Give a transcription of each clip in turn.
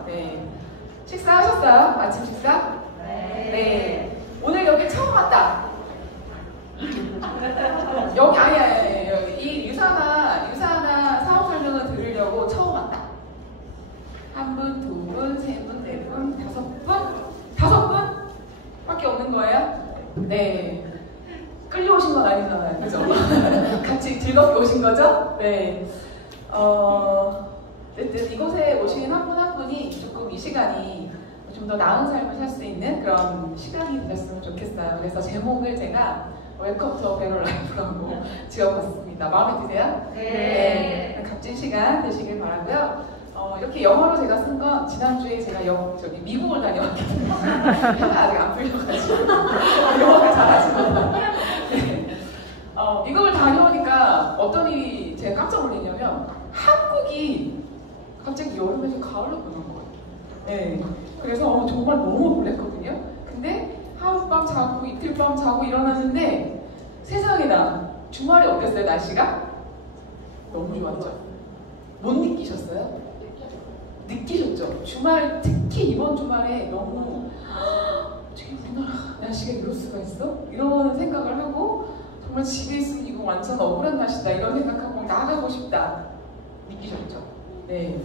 그죠? 네. 식사하셨어요? 아침 식사? 네. 오늘 여기 처음 왔다. 여기 아니 이 유사나 사업 설명을 들으려고 처음 왔다. 한 분, 두 분, 세 분, 네 분, 다섯 분? 밖에 없는 거예요? 네. 끌려오신 건 아니잖아요. 그죠? 같이 즐겁게 오신 거죠? 네. 어쨌든 이곳에 오신 한 분 한 분이 조금 이 시간이 좀 더 나은 삶을 살 수 있는 그런 시간이 되셨으면 좋겠어요. 그래서 제목을 제가 웰컴 투 베러 라이프라고 지어봤습니다. 마음에 드세요? 네. 값진 시간 되시길 바라고요. 이렇게 영어로 제가 쓴 건 지난주에 제가 미국을 다녀왔거든요. 혀가 아직 안 풀려가지고 영어를 잘하시거든요. 네. 미국을 다녀오니까 어떤 일이 제가 깜짝 놀랐냐면 한국이 갑자기 여름에서 가을로 변한 거예요. 네. 그래서 정말 너무 놀랐거든요. 근데 하룻밤 자고 이틀밤 자고 일어났는데 세상에나 주말에 어땠어요? 날씨가? 너무 좋았죠? 못 느끼셨어요? 느끼셨죠? 주말, 특히 이번 주말에 너무 어떻게 우리나라 날씨가 이럴 수가 있어? 이런 생각을 하고 정말 집에 있으면 이거 완전 억울한 날씨다 이런 생각하고 나가고 싶다 느끼셨죠? 네.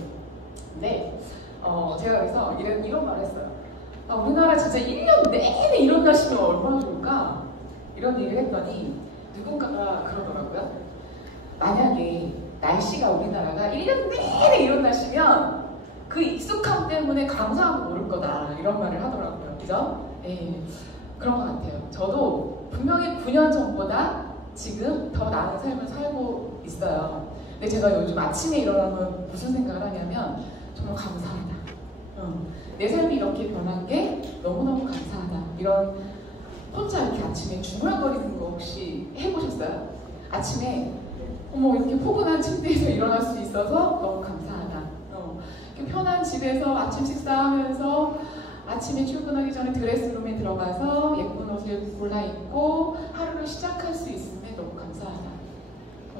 네. 제가 그래서 이런 말을 했어요. 우리나라 진짜 1년 내내 이런 날씨면 얼마나 좋을까? 이런 얘기를 했더니 누군가가 그러더라고요. 만약에 날씨가 우리나라가 1년 내내 이런 날씨면 그 익숙함 때문에 감사하고 모를 거다 이런 말을 하더라고요. 그죠? 네, 그런 것 같아요. 저도 분명히 9년 전보다 지금 더 나은 삶을 살고 있어요. 근데 제가 요즘 아침에 일어나면 무슨 생각을 하냐면 정말 감사하다. 내 삶이 이렇게 변한 게 너무너무 감사하다. 이런 혼자 이렇게 아침에 중얼거리는 거 혹시 해보셨어요? 아침에 어머 이렇게 포근한 침대에서 일어날 수 있어서 너무 감사하다. 이렇게 편한 집에서 아침 식사하면서 아침에 출근하기 전에 드레스룸에 들어가서 예쁜 옷을 골라 입고 하루를 시작할 수 있음에 너무 감사하다.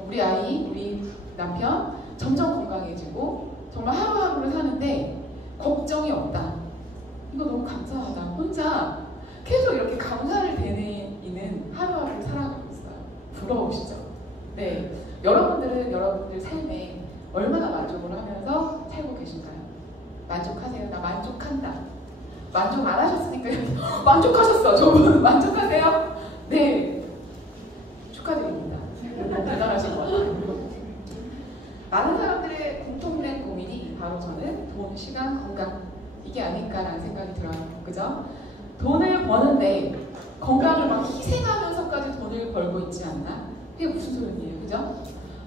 우리 아이, 우리 남편 점점 건강해지고 정말 하루하루를 사는데 걱정이 없다. 이거 너무 감사하다. 혼자 계속 이렇게 감사를 되뇌이는 하루하루를 살아가고 있어요. 부러우시죠? 네. 여러분들은 여러분들 삶에 얼마나 만족을 하면서 살고 계신가요? 만족하세요? 나 만족한다. 만족 안 하셨으니까 만족하셨어. 저분 만족하세요? 네. 축하드립니다. 대단하신 것 같아요. 많은 사람들의 공통된 고민이 바로 저는 돈, 시간, 건강 이게 아닐까라는 생각이 들어요. 그죠? 돈을 버는데 건강을 막 희생하면서까지 돈을 벌고 있지 않나? 이게 무슨 소리예요? 그죠?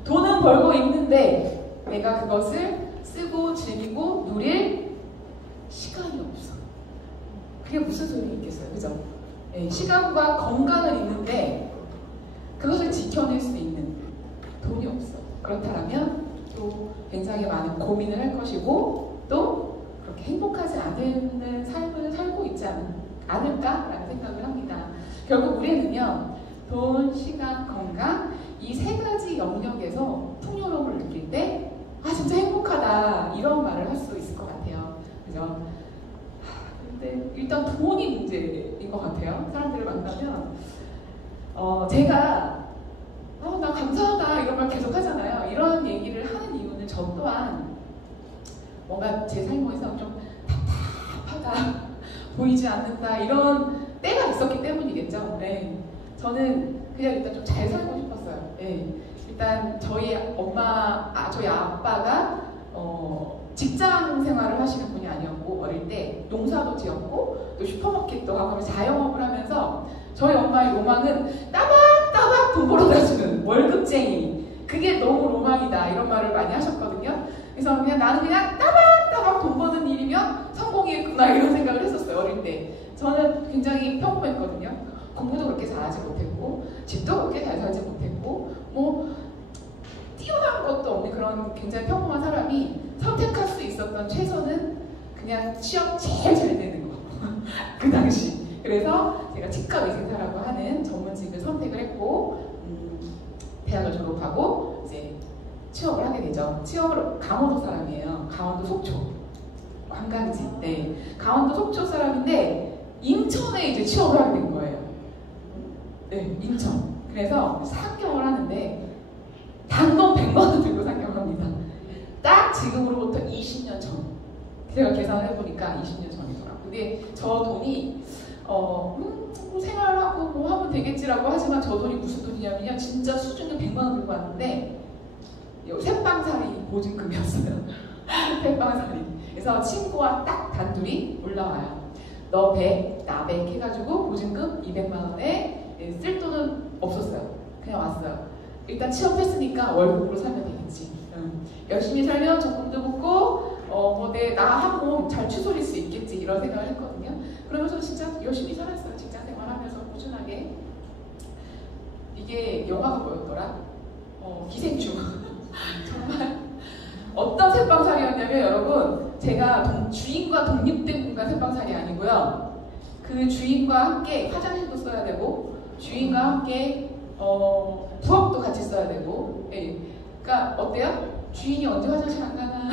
돈은 벌고 있는데 내가 그것을 쓰고 즐기고 누릴 시간이 없어. 그게 무슨 소리 있겠어요? 그죠? 네, 시간과 건강을 있는데 그것을 지켜낼 수 있는 돈이 없어. 그렇다면 또 굉장히 많은 고민을 할 것이고 또 그렇게 행복하지 않은 삶을 살고 있지 않을까라는 생각을 합니다. 결국 우리는요, 돈, 시간, 건강 이 세 가지 영역에서 풍요로움을 느낄 때 진짜 행복하다 이런 말을 할 수 있을 것 같아요. 그죠? 근데 일단 돈이 문제인 것 같아요. 사람들을 만나면 제가 나 감사하다 이런 말 계속 하잖아요. 이런 얘기를 하는 이유는 저 또한 뭔가 제 삶에서 좀 답답하다, 보이지 않는다 이런 때가 있었기 때문이겠죠. 네. 저는 그냥 일단 좀 잘 살고 싶었어요. 네. 일단 저희 아빠가 직장 생활을 하시는 분이 아니었고 어릴 때 농사도 지었고 또 슈퍼마켓도 하고 자영업을 하면서 저희 엄마의 로망은 따박따박 돈 벌어다주는 월급쟁이 그게 너무 로망이다 이런 말을 많이 하셨거든요. 그래서 나는 그냥 따박따박 돈 버는 일이면 성공이겠구나 이런 생각을 했었어요. 어릴 때 저는 굉장히 평범했거든요. 공부도 그렇게 잘하지 못했고 집도 그렇게 잘 살지 못했고 뭐 뛰어난 것도 없는 그런 굉장히 평범한 사람이 선택할 수 있었던 최선은 그냥 취업 제일 잘 되는 거 그 당시. 그래서 제가 치과의생사라고 하는 전문직을 선택을 했고 대학을 졸업하고 이제 취업을 하게 되죠. 취업을 강원도 사람이에요. 강원도 속초. 관광지. 네. 강원도 속초 사람인데 인천에 이제 취업을 하게 된 거예요. 네, 인천. 그래서 상경을 하는데 단돈 100만 원 들고 상경을 합니다. 딱 지금으로부터 20년 전. 제가 계산을 해보니까 20년 전이더라고요. 근데 저 돈이 뭐 생활하고 뭐 하면 되겠지라고 하지만 저 돈이 무슨 돈이냐면요. 진짜 수중에 100만 원 들고 왔는데 셋방살이 보증금이었어요. 셋방살이. 그래서 친구와 딱 단둘이 올라와요. 너 100, 나 100 해가지고 보증금 200만 원에 쓸 돈은 없었어요. 그냥 왔어요. 일단 취업했으니까 월급으로 살면 되겠지. 열심히 살면 적금도 붙고 나 한 몸 잘 추스릴 수 있겠지 이런 생각을 했거든요. 그러면서 진짜 열심히 살았어요. 직장 생활하면서 꾸준하게. 이게 영화가 뭐였더라? 기생충. 정말 어떤 셋방살이였냐면 여러분 제가 주인과 독립된 공간 셋방살이 아니고요. 그 주인과 함께 화장실도 써야 되고 주인과 함께 부엌도 같이 써야 되고. 예. 그러니까 어때요? 주인이 언제 화장실 안 가나?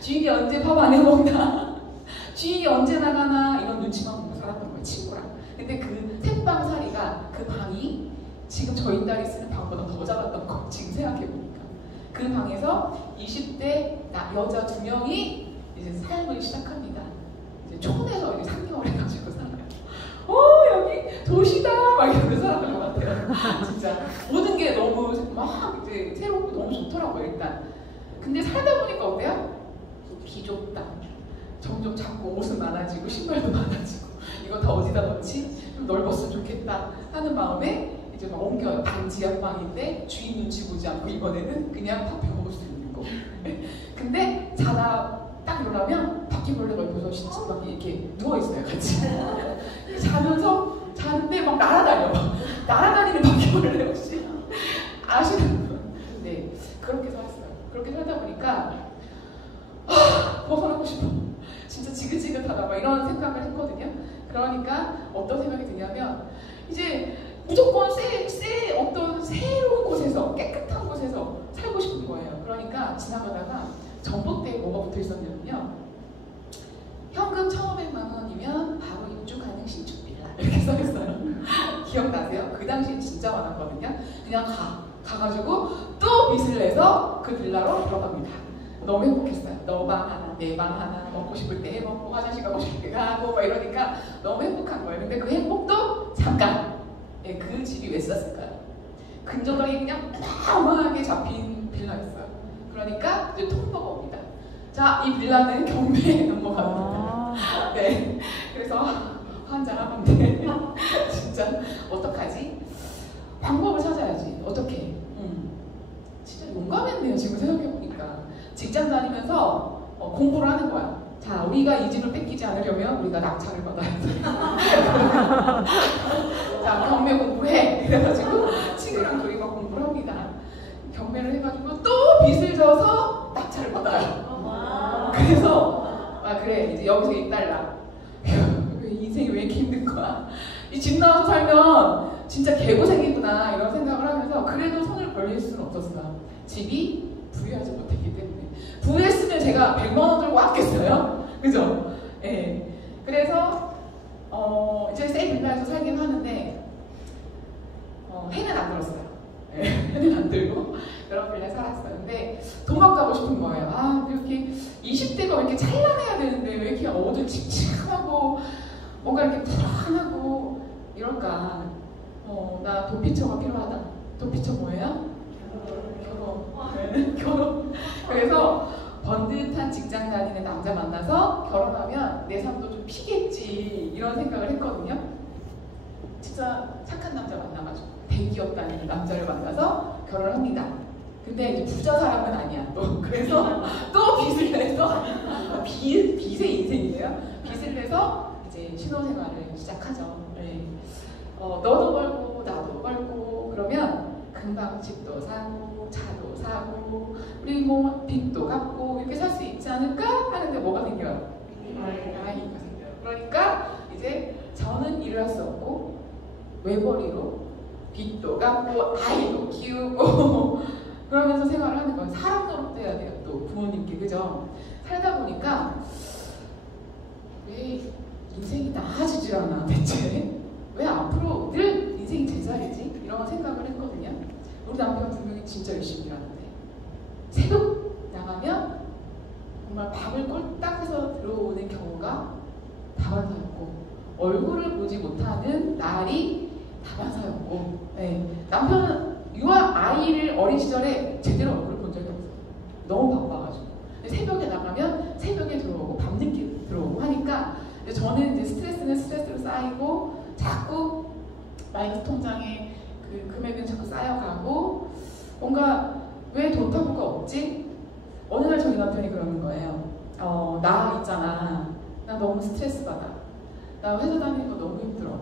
주인이 언제 밥 안 해먹나? 주인이 언제 나가나? 이런 눈치만 보고 살았던 거예요, 친구랑. 근데 그 셋방살이가 그 방이 지금 저희 딸이 쓰는 방보다 더 작았던 거 지금 생각해보니까. 그 방에서 20대 여자 2명이 이제 삶을 시작합니다. 이제 촌에서 이제 상경을 해가지고 살아요. 여기 도시다! 막 이러면서 살았던 것 같아요. 진짜. 모든 게 너무 막 이제 새롭고 너무 좋더라고요, 일단. 근데 살다 보니까 어때요? 비좁다. 점점 자꾸 옷은 많아지고 신발도 많아지고 이거 다 어디다 넣지? 좀 넓었으면 좋겠다 하는 마음에 이제 막 옮겨요. 반지하방인데 주인 눈치 보지 않고 이번에는 그냥 밥 해먹을 수 있는 거. 근데 자다 딱 일어나면 바퀴벌레가 옆에서 막 이렇게 누워있어요, 같이. 자면서 자는데 막 날아다녀. 날아다니는 바퀴벌레 혹시 아시는 분? 네, 그렇게 살았어요. 그렇게 살다 보니까 벗어나고 싶어. 진짜 지긋지긋하다 막 이런 생각을 했거든요. 그러니까 어떤 생각이 드냐면 이제 무조건 어떤 새로운 곳에서 깨끗한 곳에서 살고 싶은 거예요. 그러니까 지나가다가 전봇대에 뭐가 붙어 있었냐면요. 현금 1,500만 원이면 바로 입주 가능 신축 빌라 이렇게 써 있어요. 기억나세요? 그 당시 진짜 많았거든요. 그냥 가가지고 또 빚을 내서 그 빌라로 들어갑니다. 너무 행복했어요. 너 방 하나, 내 방 하나, 먹고 싶을 때 해먹고 화장실 가고 싶을 때 가고 막 이러니까 너무 행복한 거예요. 근데 그 행복도 잠깐. 예, 그 집이 왜 쌌을까요? 근저당이 그냥 어마어마하게 잡힌 빌라였어요. 그러니까 이제 통보가 옵니다. 자, 이 빌라는 경매에 넘어갑니다. 네, 그래서 환장하는데 진짜 어떡하지? 방법을 찾아야지. 어떻게? 진짜 용감했네요. 지금 생각해보니까. 직장 다니면서 공부를 하는 거야. 자, 우리가 이 집을 뺏기지 않으려면 우리가 낙찰을 받아야 돼. 자, 경매 공부를 해. 그래가지고 친구랑 둘이 막 공부를 합니다. 경매를 해가지고 또 빚을 져서 낙찰을 받아요. 그래서 그래 이제 여기서 이달라. 인생이 왜 이렇게 힘든 거야? 이 집 나와서 살면 진짜 개고생이구나 이런 생각을 하면서 그래도 손을 벌릴 수는 없었어요. 집이 부유하지 못했기 때문에. 부유했으면 제가 100만 원 들고 왔겠어요? 그죠? 예. 그래서 이제 새 빌라에서 살긴 하는데 해는 안 들었어요. 예. 해는 안 들고 그런 빌라에 살았어요. 근데 도망가고 싶은 거예요. 이렇게 20대가 왜 이렇게 찬란해야 되는데 왜 이렇게 어두침침하고 뭔가 이렇게 불안하고 이럴까? 나 도피처가 필요하다. 도피처 뭐예요? 결혼. 결혼. 그래서 번듯한 직장 다니는 남자 만나서 결혼하면 내 삶도 좀 피겠지 이런 생각을 했거든요. 진짜 착한 남자 만나가지고 대기업 다니는 남자를 만나서 결혼을 합니다. 근데 이제 부자 사람은 아니야 또. 그래서 또 빚을 내서 빚의 인생이에요. 빚을 내서 이제 신혼생활을 시작하죠. 네. 너도 벌고 나도 벌고 그러면 금방 집도 사고 차도 사고 우리 뭐 빚도 갚고 이렇게 살 수 있지 않을까 하는데 뭐가 생겨요? 아이가 생겨요. 그러니까 이제 저는 일을 할 수 없고 외벌이로 빚도 갚고 아이도 키우고 그러면서 생활을 하는 거예요. 사람 노릇도 해야 돼요. 또 부모님께. 그죠? 살다 보니까 왜 인생이 나아지질 않아 대체? 왜 앞으로 늘 인생이 제자리지? 이런 생각을 했거든요. 우리 남편 분명히 진짜 열심히 일하는데 새벽 나가면 정말 밥을 꼴딱 해서 들어오는 경우가 다반사였고 얼굴을 보지 못하는 날이 다반사였고 네. 남편은 유아 아이를 어린 시절에 제대로 얼굴을 본 적이 없어요. 너무 바빠가지고 새벽에 나가면 새벽에 들어오고 밤늦게 들어오고 하니까 저는 이제 스트레스는 스트레스로 쌓이고 자꾸 마이너스 통장에 그 금액은 자꾸 쌓여가고 뭔가 왜 돌파구가 없지? 어느 날 저희 남편이 그러는 거예요. 나 있잖아. 나 너무 스트레스 받아. 나 회사 다니는 거 너무 힘들어.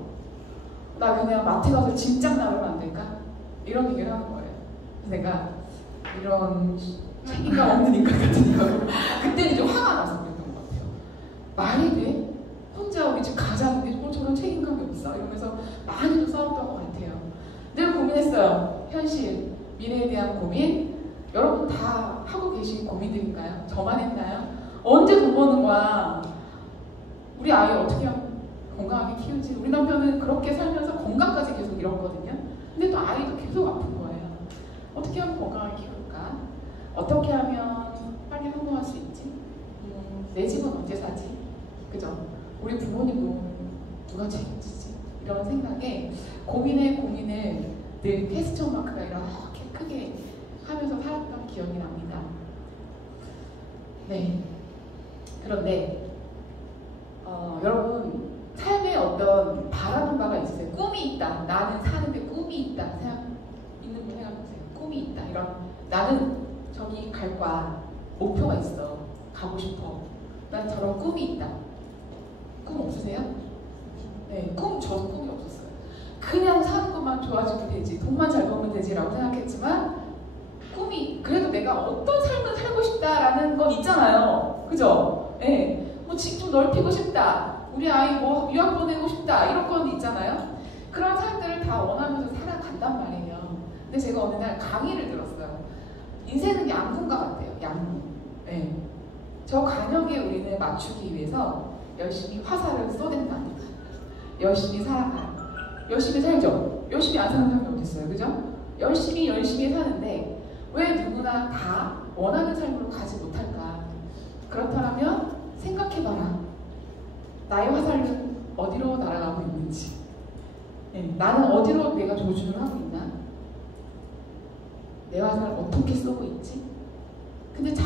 나 그냥 마트 가서 짐짝 나르면 안 될까? 이런 얘기를 하는 거예요. 내가 이런 책임감 없는 인간 같으냐고. 그때는 이제 화가 나서 그랬던 것 같아요. 말이 돼? 혼자 우리 집 가자는데 저런 책임감이 없어? 이러면서 많이도 싸웠던 것 같아요. 늘 고민했어요. 현실, 미래에 대한 고민. 여러분 다 하고 계신 고민들인가요? 저만 했나요? 언제 돈 버는 거야? 우리 아이 어떻게 하면 건강하게 키우지? 우리 남편은 그렇게 살면서 건강까지 계속 잃었거든요. 근데 또 아이도 계속 아픈 거예요. 어떻게 하면 건강하게 키울까? 어떻게 하면 빨리 성공할 수 있지? 내 집은 언제 사지? 그죠? 우리 부모님 뭐 누가 책임지지? 이런 생각에 고민을 늘 퀘스천 마크가 이렇게 크게 하면서 살았던 기억이 납니다. 네. 그런데 여러분 삶에 어떤 바라는 바가 있으세요? 꿈이 있다. 나는 사는데 꿈이 있다. 있는 분 생각해보세요. 꿈이 있다. 이런 나는 저기 갈 거야. 목표가 있어. 가고 싶어. 난 저런 꿈이 있다. 꿈 없으세요? 네, 저도 꿈이 없었어요. 그냥 사는 것만 좋아지면 되지, 돈만 잘 벌면 되지라고 생각했지만 꿈이 그래도 내가 어떤 삶을 살고 싶다라는 건 있잖아요. 그죠? 네, 뭐 집 좀 넓히고 싶다. 우리 아이 뭐 유학 보내고 싶다. 이런 건 있잖아요. 그런 삶들을 다 원하면서 살아간단 말이에요. 근데 제가 어느 날 강의를 들었어요. 인생은 양궁과 같아요. 양궁. 네. 저 간역에 우리는 맞추기 위해서 열심히 화살을 쏘댄답니다. 열심히 살아가요. 열심히 살죠? 열심히 안 사는 사람이 어디 있어요? 그죠? 열심히 사는데 왜 누구나 다 원하는 삶으로 가지 못할까? 그렇다면 생각해봐라. 나의 화살은 어디로 날아가고 있는지. 네, 나는 어디로 내가 조준을 하고 있나? 내 화살을 어떻게 쏘고 있지? 근데 다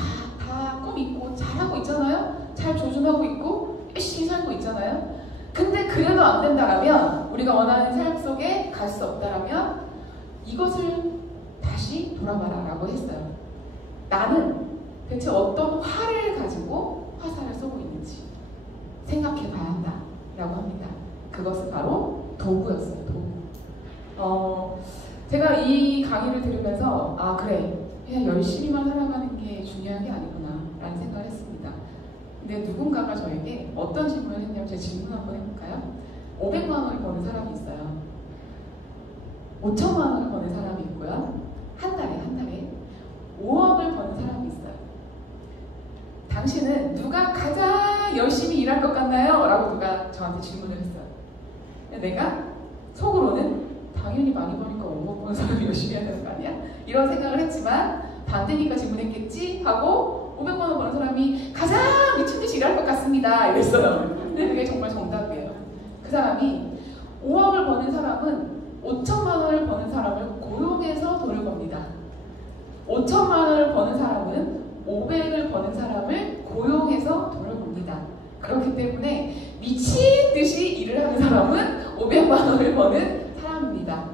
꿈 있고 잘하고 있잖아요? 잘 조준하고 있고 열심히 살고 있잖아요? 근데 그래도 안 된다라면 우리가 원하는 삶 속에 갈 수 없다라면 이것을 다시 돌아봐라 라고 했어요. 나는 대체 어떤 화를 가지고 화살을 쏘고 있는지 생각해 봐야 한다 라고 합니다. 그것은 바로 도구였어요. 도구. 제가 이 강의를 들으면서 아 그래 그냥 열심히만 살아가는 게 중요한 게 아니구나 라는 생각을 했습니다. 근데 누군가가 저에게 어떤 질문을 했냐면 제가 질문 한번 해볼까요? 500만 원을 버는 사람이 있어요. 5천만 원을 버는 사람이 있고요. 한 달에 5억을 버는 사람이 있어요. 당신은 누가 가장 열심히 일할 것 같나요? 라고 누가 저한테 질문을 했어요. 내가 속으로는 당연히 많이 버니까 5억 버는 사람이 열심히 해야 되는 거 아니야? 이런 생각을 했지만 반대니까 질문했겠지 하고 500만 원 버는 사람이 가장 미친듯이 일할 것 같습니다 이랬어요. 근데 그게 정말 정답이에요. 그 사람이 5억을 버는 사람은 5천만 원을 버는 사람을 고용해서 돈을 법니다. 5천만 원을 버는 사람은 500을 버는 사람을 고용해서 돈을 법니다. 그렇기 때문에 미친 듯이 일을 하는 사람은 500만 원을 버는 사람입니다.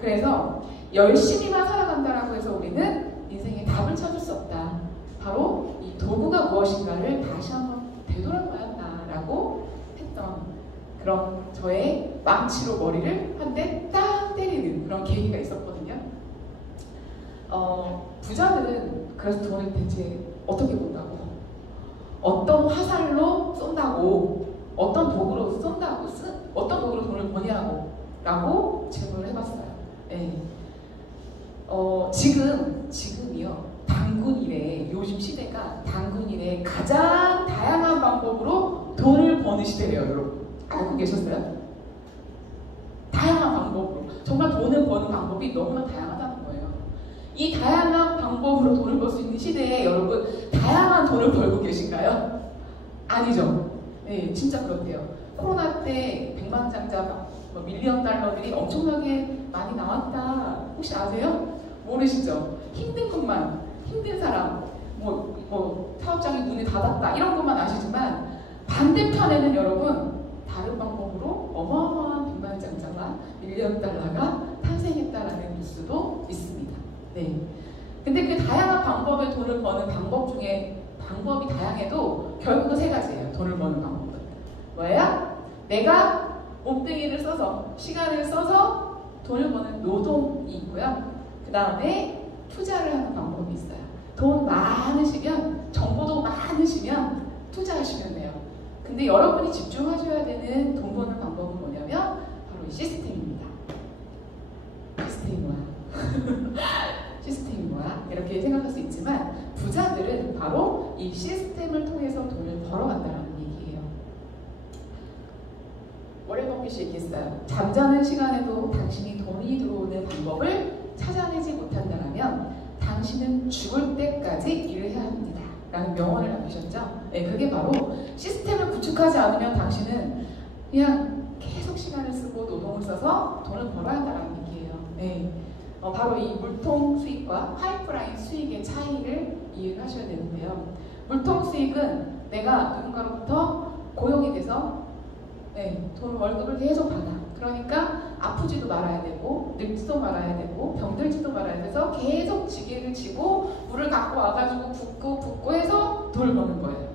그래서 열심히만 살아간다라고 해서 우리는 인생의 답을 찾을 수 없다. 바로 이 도구가 무엇인가를 다시 한번 되돌아봐야 한다라고 했던 그런 저의 망치로 머리를 한 대 딱 때리는 그런 계기가 있었거든요. 부자들은 그래서 돈을 대체 어떻게 본다고? 어떤 화살로 쏜다고? 어떤 도구로 쏜다고? 어떤 도구로 돈을 버냐고? 라고 질문을 해봤어요. 네. 지금이요. 당군 일에 요즘 시대가 당군 일에 가장 다양한 방법으로 돈을 버는 시대예요, 여러분. 알고 계셨어요? 다양한 방법으로. 정말 돈을 버는 방법이 너무나 다양하다는 거예요. 이 다양한 방법으로 돈을 벌 수 있는 시대에 여러분, 다양한 돈을 벌고 계신가요? 아니죠. 네, 진짜 그렇대요. 코로나 때 백만장자, 밀리언 달러들이 엄청나게 많이 나왔다. 혹시 아세요? 모르시죠? 힘든 것만, 힘든 사람, 사업장이 눈이 닫았다. 이런 것만 아시지만 반대편에는 여러분, 다른 방법으로 어마어마한 백만장자가 밀리언 달러가 탄생했다라는 뉴스도 있습니다. 네. 근데 그 다양한 방법의 돈을 버는 방법 중에 방법이 다양해도 결국은 세 가지예요. 돈을 버는 방법은. 뭐예요? 내가 몸뚱이를 써서, 시간을 써서 돈을 버는 노동이 있고요. 그 다음에 투자를 하는 방법이 있어요. 돈 많으시면, 정보도 많으시면 투자하시면 돼요. 근데 여러분이 집중하셔야 되는 돈 버는 방법은 뭐냐면 바로 이 시스템입니다. 시스템이 뭐야? 시스템이 뭐야? 이렇게 생각할 수 있지만 부자들은 바로 이 시스템을 통해서 돈을 벌어간다는 얘기예요. 워렌 버핏이 얘기했어요. 잠자는 시간에도 당신이 돈이 들어오는 방법을 찾아내지 못한다면 당신은 죽을 때까지 일을 해야 합니다. 라는 명언을 남기셨죠? 네, 그게 바로 시스템을 구축하지 않으면 당신은 그냥 계속 시간을 쓰고 노동을 써서 돈을 벌어야 한다는 얘기예요. 네. 바로 이 물통 수익과 파이프라인 수익의 차이를 이해하셔야 되는데요. 물통 수익은 내가 누군가로부터 고용이 돼서 돈 월급을 계속 받아. 그러니까 아프지도 말아야 되고 늙지도 말아야 되고 병들지도 말아야 돼서 계속 지게를 지고 물을 갖고 와가지고 붓고 해서 돈을 버는 거예요.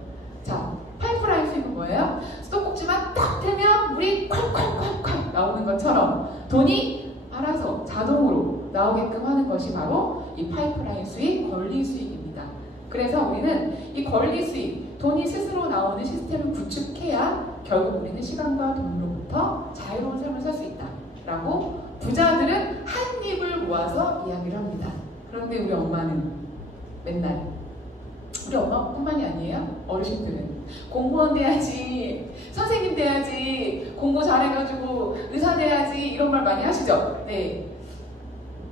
자, 파이프라인 수익은 뭐예요? 수도꼭지만 딱 대면 물이 콸콸콸콸 나오는 것처럼 돈이 알아서 자동으로 나오게끔 하는 것이 바로 이 파이프라인 수익, 권리 수익입니다. 그래서 우리는 이 권리 수익, 돈이 스스로 나오는 시스템을 구축해야 결국 우리는 시간과 돈으로부터 자유로운 삶을 살 수 있다 라고 부자들은 한 입을 모아서 이야기를 합니다. 그런데 우리 엄마는 맨날, 우리 엄마뿐만이 아니에요. 어르신들은 공무원 돼야지, 선생님 돼야지, 공부 잘해가지고 의사 돼야지 이런 말 많이 하시죠? 네,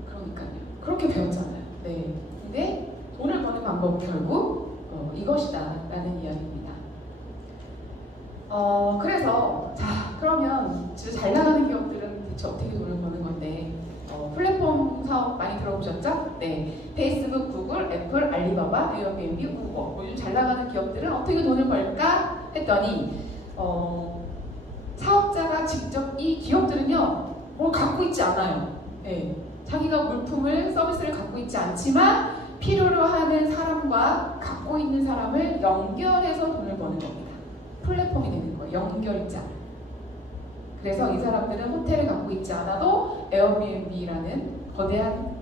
그러니까요. 그렇게 배웠잖아요. 네, 근데 돈을 버는 방법은 결국 이것이다 라는 이야기입니다. 그래서 자, 그러면 진짜 잘 나가는 기업들은 대체 어떻게 돈을 버는 건데 플랫폼 사업 많이 들어보셨죠? 네, 페이스북, 구글, 애플, 알리바바, 에어비앤비, 우버 요즘 잘 나가는 기업들은 어떻게 돈을 벌까 했더니 사업자가 직접 이 기업들은요 뭘 갖고 있지 않아요. 네, 자기가 물품을, 서비스를 갖고 있지 않지만 필요로 하는 사람과 갖고 있는 사람을 연결해서 돈을 버는 겁니다. 플랫폼이 되는 거예요. 연결자. 그래서 이 사람들은 호텔을 갖고 있지 않아도 에어비앤비라는 거대한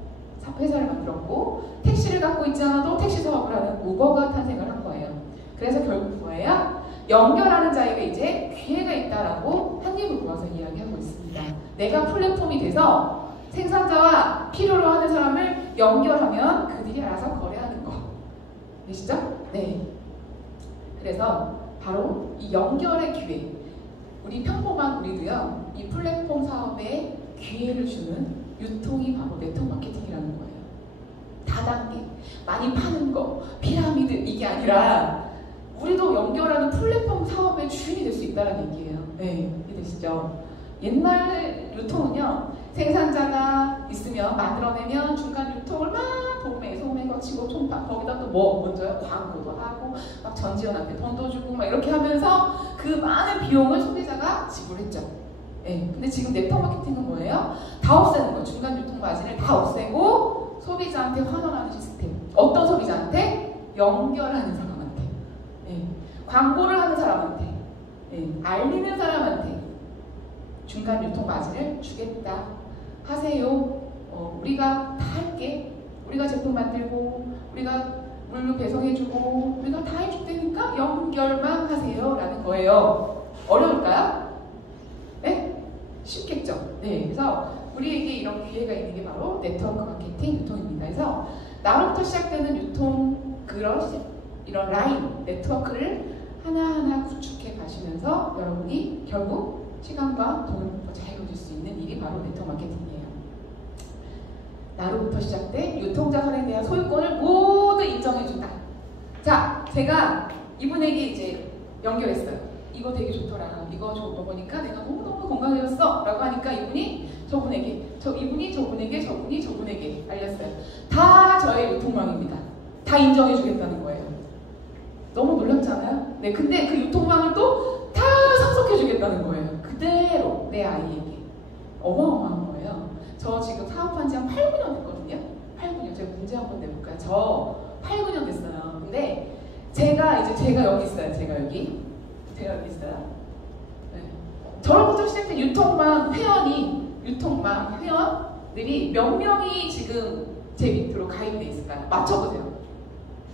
회사를 만들었고, 택시를 갖고 있지 않아도 택시 사업을 하는 우버가 탄생을 한 거예요. 그래서 결국 뭐예요? 연결하는 자에게 이제 기회가 있다라고 한 입을 모아서 이야기하고 있습니다. 내가 플랫폼이 돼서 생산자와 필요로 하는 사람을 연결하면 그들이 알아서 거래하는 거. 되시죠? 네. 그래서 바로 이 연결의 기회. 우리 평범한 우리도요, 이 플랫폼 사업에 기회를 주는 유통이 바로 네트워크 마케팅이라는 거예요. 다단계, 많이 파는 거, 피라미드 이게 아니라 우리도 연결하는 플랫폼 사업의 주인이 될 수 있다는 얘기예요. 네, 이해되시죠? 옛날 유통은요, 생산자가 있으면 만들어내면 중간 유통을 막 소매 거치고 총파 거기다 또 뭐 먼저요 광고도 하고 막 전지현한테 돈도 주고 막 이렇게 하면서 그 많은 비용을 소비자가 지불했죠. 네. 근데 지금 네트워크 마케팅은 뭐예요? 다 없애는 거. 중간 유통 마진을 다 없애고 소비자한테 환원하는 시스템. 어떤 소비자한테? 연결하는 사람한테. 네. 광고를 하는 사람한테. 네. 알리는 사람한테. 중간 유통 마진을 주겠다. 하세요. 우리가 다 할게. 우리가 제품 만들고 우리가 물류 배송해주고 우리가 다 해줄 테니까 연결만 하세요 라는 거예요. 어려울까요? 네? 쉽겠죠? 네, 그래서 우리에게 이런 기회가 있는 게 바로 네트워크 마케팅 유통입니다. 그래서 나로부터 시작되는 유통 이런 라인, 네트워크를 하나하나 구축해 가시면서 여러분이 결국 시간과 돈을 더 자유로워질 수 있는 일이 바로 네트워크 마케팅이에요. 나로부터 시작된 유통자산에 대한 소유권을 모두 인정해준다. 자, 제가 이분에게 이제 연결했어요. 이거 되게 좋더라. 이거 먹으니까 내가 너무너무 건강해졌어. 라고 하니까 이분이 저분에게, 저분에게 알렸어요. 다 저의 유통망입니다. 다 인정해주겠다는 거예요. 너무 놀랍잖아요? 네, 근데 그 유통망을 또 다 상속해주겠다는 거예요. 그대로 내 아이에게. 어마어마한 거예요. 저 지금 사업한 지 한 8, 9년 됐거든요. 8, 9년. 제가 문제 한번 내볼까요? 저 8, 9년 됐어요. 근데 제가 여기 있어요. 제가 여기 있어요. 네. 저로부터 시작된 유통망 회원들이 몇 명이 지금 제 밑으로 가입돼 있을까요? 맞춰보세요.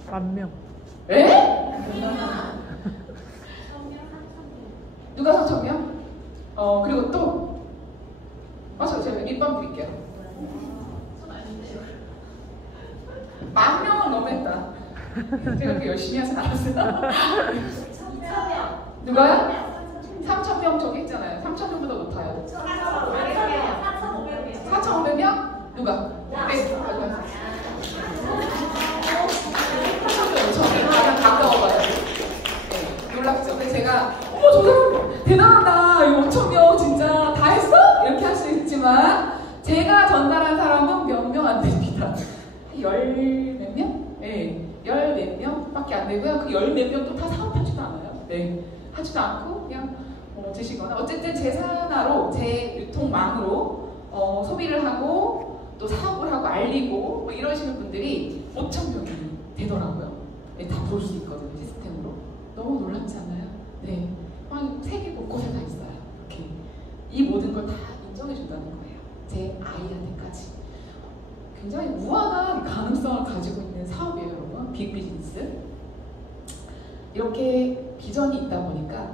10,000명. 에? 누가 3,000명? 그리고 또 제가 립밤 드릴게요. 10,000명은 너무했다. 제가 그렇게 열심히 하진 않았어요. 3,000명. 누가요? 3,000명 저기 있잖아요. 3,000명보다 높아요. 4,500명? 누가? 네, 가져가세요. 가까워봐요. 네, 놀랍죠? 근데 제가 저 사람 대단하다. 이거 5,000명 진짜 다 했어? 이렇게 할 수 있지만 제가 전달한 사람은 몇 명 안 됩니다. 열 몇 명? 네, 열 몇 명밖에 안 되고요. 그 열 몇 명도 다 사업하지도 않아요. 네, 하지도 않고 그냥 드시거나 어쨌든 제 산하로 제 유통망으로 소비를 하고 또 사업을 하고 알리고 뭐 이러시는 분들이 5,000명이 되더라고요. 네, 다 볼 수 있거든요. 시스템으로. 너무 놀랍지 않아요? 네, 세계 곳곳에 다 있어요. 이렇게 이 모든 걸 다 인정해준다는 거예요. 제 아이한테까지. 굉장히 무한한 가능성을 가지고 있는 사업이에요, 여러분. 빅비즈니스. 이렇게 비전이 있다 보니까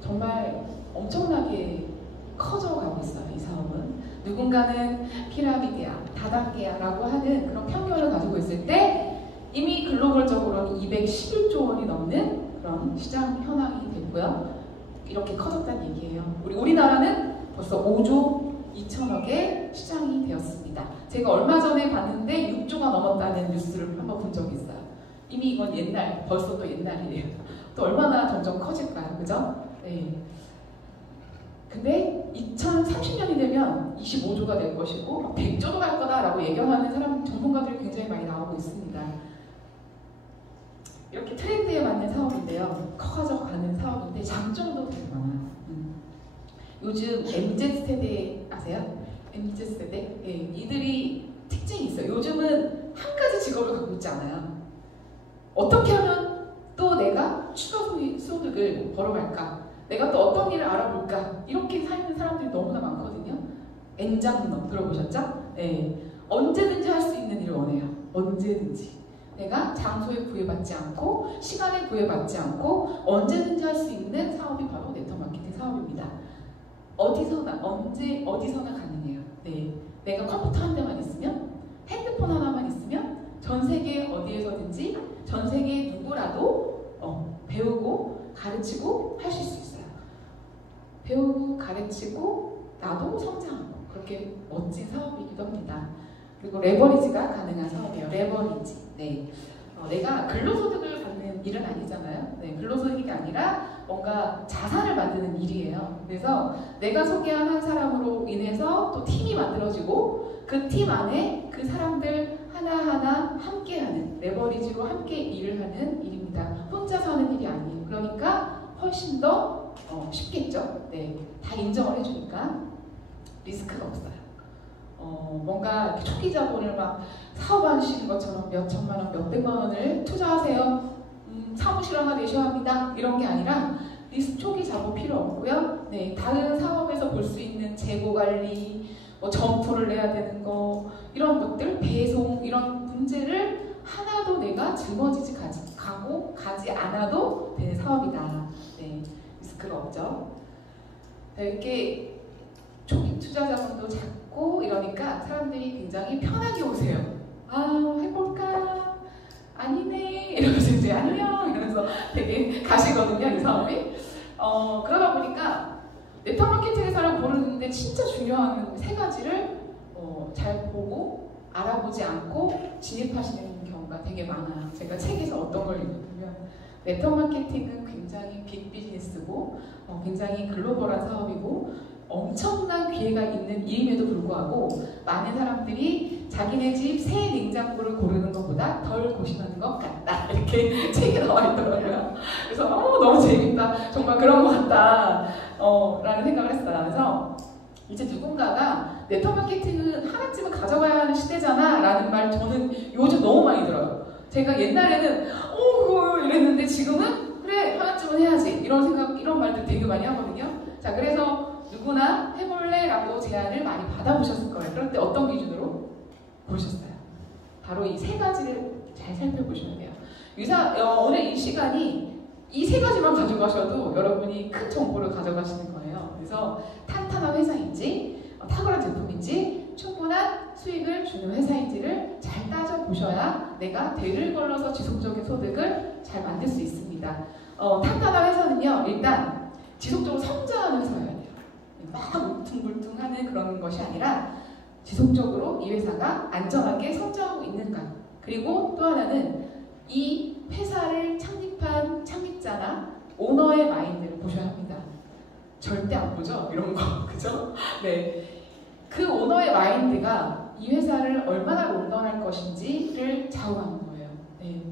정말 엄청나게 커져가고 있어요, 이 사업은. 누군가는 피라미드야, 다단계야 라고 하는 그런 편견을 가지고 있을 때 이미 글로벌적으로는 211조 원이 넘는 그런 시장 현황이 됐고요. 이렇게 커졌다는 얘기예요. 우리나라는 벌써 5조 2천억의 시장이 되었습니다. 제가 얼마 전에 봤는데 6조가 넘었다는 뉴스를 한번 본 적이 있어요. 이미 이건 벌써 또 옛날이에요. 또 얼마나 점점 커질까요? 그죠? 네. 근데 2030년이 되면 25조가 될 것이고 100조도 갈 거다라고 예견하는 전문가들이 굉장히 많이 나오고 있습니다. 이렇게 트렌드에 맞는 사업인데요. 커져가는 사업인데 장점도 되게 많아요. 요즘 MZ세대 아세요? MZ세대? 예, 이들이 특징이 있어요. 요즘은 한 가지 직업을 갖고 있지 않아요. 어떻게 하면 또 내가 추가 소득을 벌어갈까? 내가 또 어떤 일을 알아볼까? 이렇게 사는 사람들이 너무나 많거든요. N장너 들어보셨죠? 네. 언제든지 할 수 있는 일을 원해요. 언제든지. 내가 장소에 구애받지 않고 시간에 구애받지 않고 언제든지 할 수 있는 사업이 바로 네트워크 마케팅 사업입니다. 어디서나 가능해요. 네. 내가 컴퓨터 한 대만 있으면, 핸드폰 하나만 있으면 전 세계 어디에서든지 전 세계 누구라도 배우고 가르치고 하실 수 있어요. 배우고 가르치고 나도 성장하고 그렇게 멋진 사업이기도 합니다. 그리고 레버리지가 가능한 사업이에요. 레버리지. 네. 내가 근로소득을 받는 일은 아니잖아요. 네, 근로소득이 아니라 뭔가 자산을 만드는 일이에요. 그래서 내가 소개한 한 사람으로 인해서 또 팀이 만들어지고 그 팀 안에 그 사람들 하나하나 함께하는, 레버리지로 함께 일을 하는 일입니다. 혼자서 하는 일이 아니에요. 그러니까 훨씬 더 쉽겠죠. 네, 다 인정을 해주니까 리스크가 없어요. 뭔가 초기 자본을 막 사업하시는 것처럼 몇 천만 원, 몇 백만 원을 투자하세요. 사무실 하나 내셔야 합니다. 이런 게 아니라 초기 자본 필요 없고요. 네, 다른 사업에서 볼 수 있는 재고 관리, 점포를 내야 되는 거, 이런 것들, 배송 이런 문제를 하나도 내가 짊어지지 가지 않아도 되는 사업이다. 네, 리스크가 없죠. 네, 이렇게 초기 투자 자본도 작고 이러니까 사람들이 굉장히 편하게 오세요. 아, 해볼까? 아니네. 이러면서 이제 안녕 이러면서 되게 가시거든요, 이 사업이. 그러다 보니까 네트워크 마케팅 회사를 고르는데 진짜 중요한 세 가지를 잘 보고 알아보지 않고 진입하시는 경우가 되게 많아요. 제가 책에서 어떤 걸 읽었냐면 네트워크 마케팅은 굉장히 빅 비즈니스고 굉장히 글로벌한 사업이고 엄청난 기회가 있는 일임에도 불구하고 많은 사람들이 자기네 집 새 냉장고를 고르는 것보다 덜 고심하는 것 같다 이렇게 책에 나와 있더라고요. 그래서 너무 재밌다, 정말 그런 것 같다 라는 생각을 했어요. 그래서 이제 누군가가 네트워크 마케팅은 하나쯤은 가져가야 하는 시대잖아 라는 말 저는 요즘 너무 많이 들어요. 제가 옛날에는 이랬는데 지금은 그래 하나쯤은 해야지 이런 생각, 이런 말들 되게 많이 하거든요. 자, 그래서 누구나 해볼래? 라고 제안을 많이 받아보셨을 거예요. 그럴 때 어떤 기준으로 보셨어요? 바로 이 세 가지를 잘 살펴보셔야 돼요. 오늘 이 시간이 이 세 가지만 가져가셔도 여러분이 큰 정보를 가져가시는 거예요. 그래서 탄탄한 회사인지 탁월한 제품인지 충분한 수익을 주는 회사인지를 잘 따져보셔야 내가 대를 걸러서 지속적인 소득을 잘 만들 수 있습니다. 탄탄한 회사는요, 일단 지속적으로 성장하는 회사여야 돼요. 막 울퉁불퉁하는 그런 것이 아니라 지속적으로 이 회사가 안전하게 성장하고 있는가. 그리고 또 하나는 이 회사를 창립한 창립자나 오너의 마인드를 보셔야 합니다. 절대 안 보죠? 이런 거. 그죠? 네. 그 오너의 마인드가 이 회사를 얼마나 롱런할 것인지를 좌우하는 거예요. 네.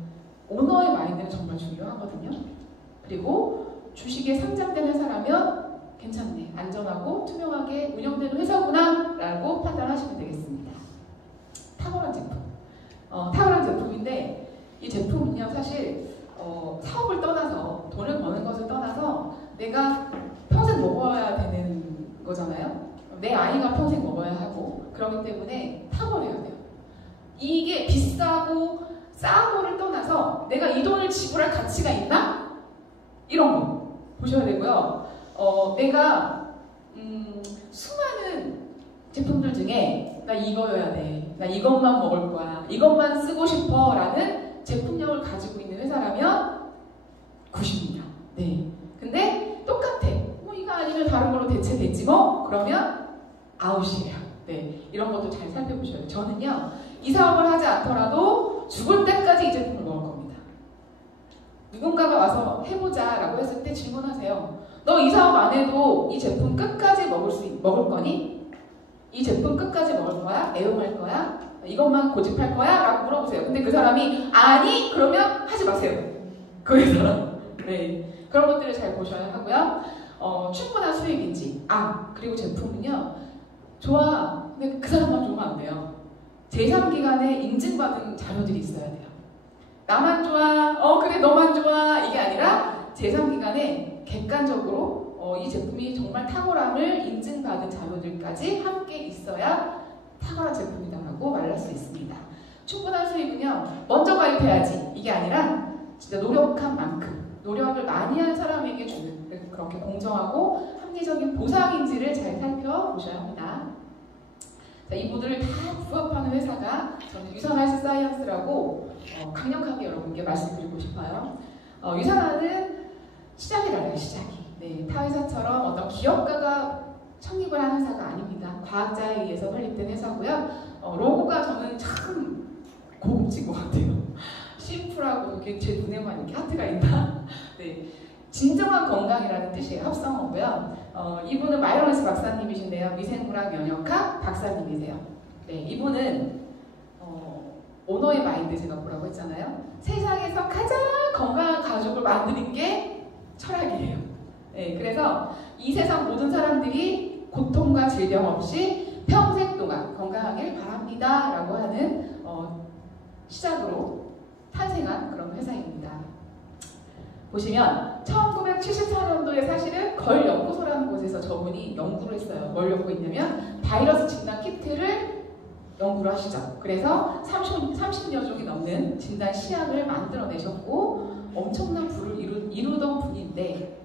오너의 마인드는 정말 중요하거든요. 그리고 주식에 상장된 회사라면 괜찮네, 안전하고 투명하게 운영되는 회사구나 라고 판단하시면 되겠습니다. 탁월한 제품. 탁월한 제품인데 이 제품은요, 사실 사업을 떠나서, 돈을 버는 것을 떠나서 내가 평생 먹어야 되는 거잖아요. 내 아이가 평생 먹어야 하고, 그렇기 때문에 탁월해야 돼요. 이게 비싸고 싸고를 떠나서 내가 이 돈을 지불할 가치가 있나? 이런 거 보셔야 되고요. 내가 수많은 제품들 중에 나 이거여야 돼, 나 이것만 먹을 거야, 이것만 쓰고 싶어 라는 제품력을 가지고 있는 회사라면 90이야. 네. 근데 똑같아. 이거 아니면 다른 걸로 대체되지 뭐? 그러면 아웃이에요. 네. 이런 것도 잘 살펴보셔야 돼요. 저는요, 이 사업을 하지 않더라도 죽을 때까지 이 제품을 먹을 겁니다. 누군가가 와서 해보자 라고 했을 때 질문하세요. 너 이 사업 안 해도 이 제품 끝까지 먹을 거니? 이 제품 끝까지 먹을 거야? 애용할 거야? 이것만 고집할 거야? 라고 물어보세요. 근데 그 사람이 아니? 그러면 하지 마세요. 그 회사는. 네. 그런 것들을 잘 보셔야 하고요. 충분한 수익인지. 그리고 제품은요, 좋아. 근데 그 사람만 좋으면 안 돼요. 제3기관에 인증받은 자료들이 있어야 돼요. 나만 좋아, 그래 너만 좋아, 이게 아니라 제3기관에 객관적으로 이 제품이 정말 탁월함을 인증받은 자료들까지 함께 있어야 탁월한 제품이다라고 말할 수 있습니다. 충분한 수익은요, 먼저 가입해야지 이게 아니라 진짜 노력한 만큼, 노력을 많이 한 사람에게 주는, 그렇게 공정하고 합리적인 보상인지를 잘 살펴보셔야 합니다. 자, 이 모두를 다 부합하는 회사가 저는 유산헬스 사이언스라고 강력하게 여러분께 말씀드리고 싶어요. 유산화는 시작이 달라요, 시작이. 네, 타 회사처럼 어떤 기업가가 창립을 한 회사가 아닙니다. 과학자에 의해서 설립된 회사고요. 로고가 저는 참 고급진 것 같아요. 심플하고 이렇게 제 눈에만 이렇게 하트가 있나? 네, 진정한 건강이라는 뜻이에요. 합성어고요. 이분은 마이러스 박사님이신데요. 미생물학 면역학 박사님이세요. 네, 이분은 오너의 마인드 제가 뭐라고 했잖아요. 세상에서 가장 건강한 가족을 만드는 게 철학이에요. 네, 그래서 이 세상 모든 사람들이 고통과 질병 없이 평생 동안 건강하길 바랍니다 라고 하는 시작으로 탄생한 그런 회사입니다. 보시면 1974년도에 사실은 걸 연구소라는 곳에서 저분이 연구를 했어요. 뭘 연구했냐면 바이러스 진단 키트를 연구를 하시죠. 그래서 30여 종이 넘는 진단 시약을 만들어내셨고 엄청난 부를 이루던 분인데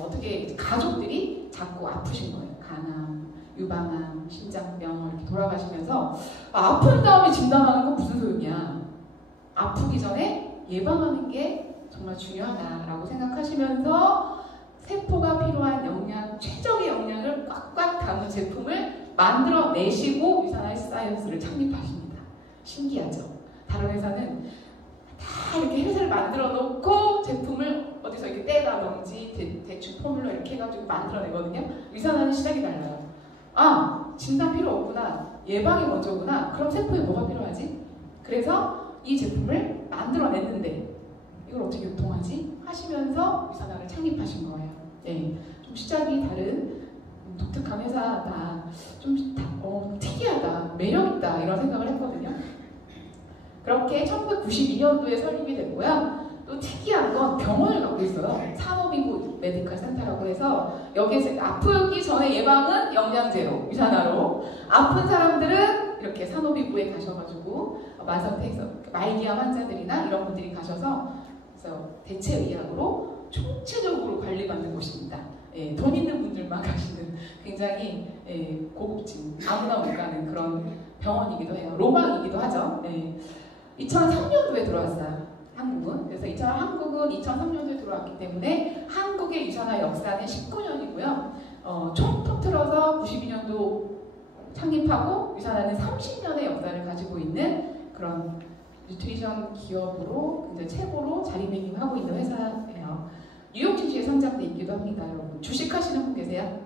어떻게 가족들이 자꾸 아프신 거예요. 간암, 유방암, 심장병 이렇게 돌아가시면서 아픈 다음에 진단하는 건 무슨 소용이야. 아프기 전에 예방하는 게 정말 중요하다라고 생각하시면서 세포가 필요한 영양, 최적의 영양을 꽉꽉 담은 제품을 만들어내시고 유산 헬스 사이언스를 창립하십니다. 신기하죠? 다른 회사는 다 이렇게 회사를 만들어 놓고 제품을 어디서 이렇게 떼다든지 대충 포뮬러 이렇게 해가지고 만들어내거든요. 유산하는 시작이 달라요. 아, 진단 필요 없구나. 예방이 먼저구나. 그럼 세포에 뭐가 필요하지? 그래서 이 제품을 만들어냈는데 이걸 어떻게 유통하지? 하시면서 유산학을 창립하신 거예요. 네, 좀 시작이 다른 독특한 회사다. 좀 특이하다. 매력있다. 이런 생각을 했거든요. 그렇게 1992년도에 설립이 됐고요. 또 특이한 건 병원을 갖고 있어요. 산업인구 메디컬 센터라고 해서 여기에서 아프기 전에 예방은 영양제로, 유산화로, 아픈 사람들은 이렇게 산업인구에 가셔가지고 만성폐해서 말기암 환자들이나 이런 분들이 가셔서 그래서 대체의학으로 총체적으로 관리받는 곳입니다. 예, 돈 있는 분들만 가시는 굉장히 고급진 아무나 못 가는 그런 병원이기도 해요. 로망이기도 하죠. 2003년도에 들어왔어요. 한국은. 그래서 한국은 2003년도에 들어왔기 때문에 한국의 유산화 역사는 19년이고요. 총 통틀어서 92년도 창립하고 유산화는 30년의 역사를 가지고 있는 그런 뉴트리션 기업으로 굉장히 최고로 자리매김하고 있는 회사예요. 뉴욕 증시에 상장돼 있기도 합니다. 여러분 주식하시는 분 계세요?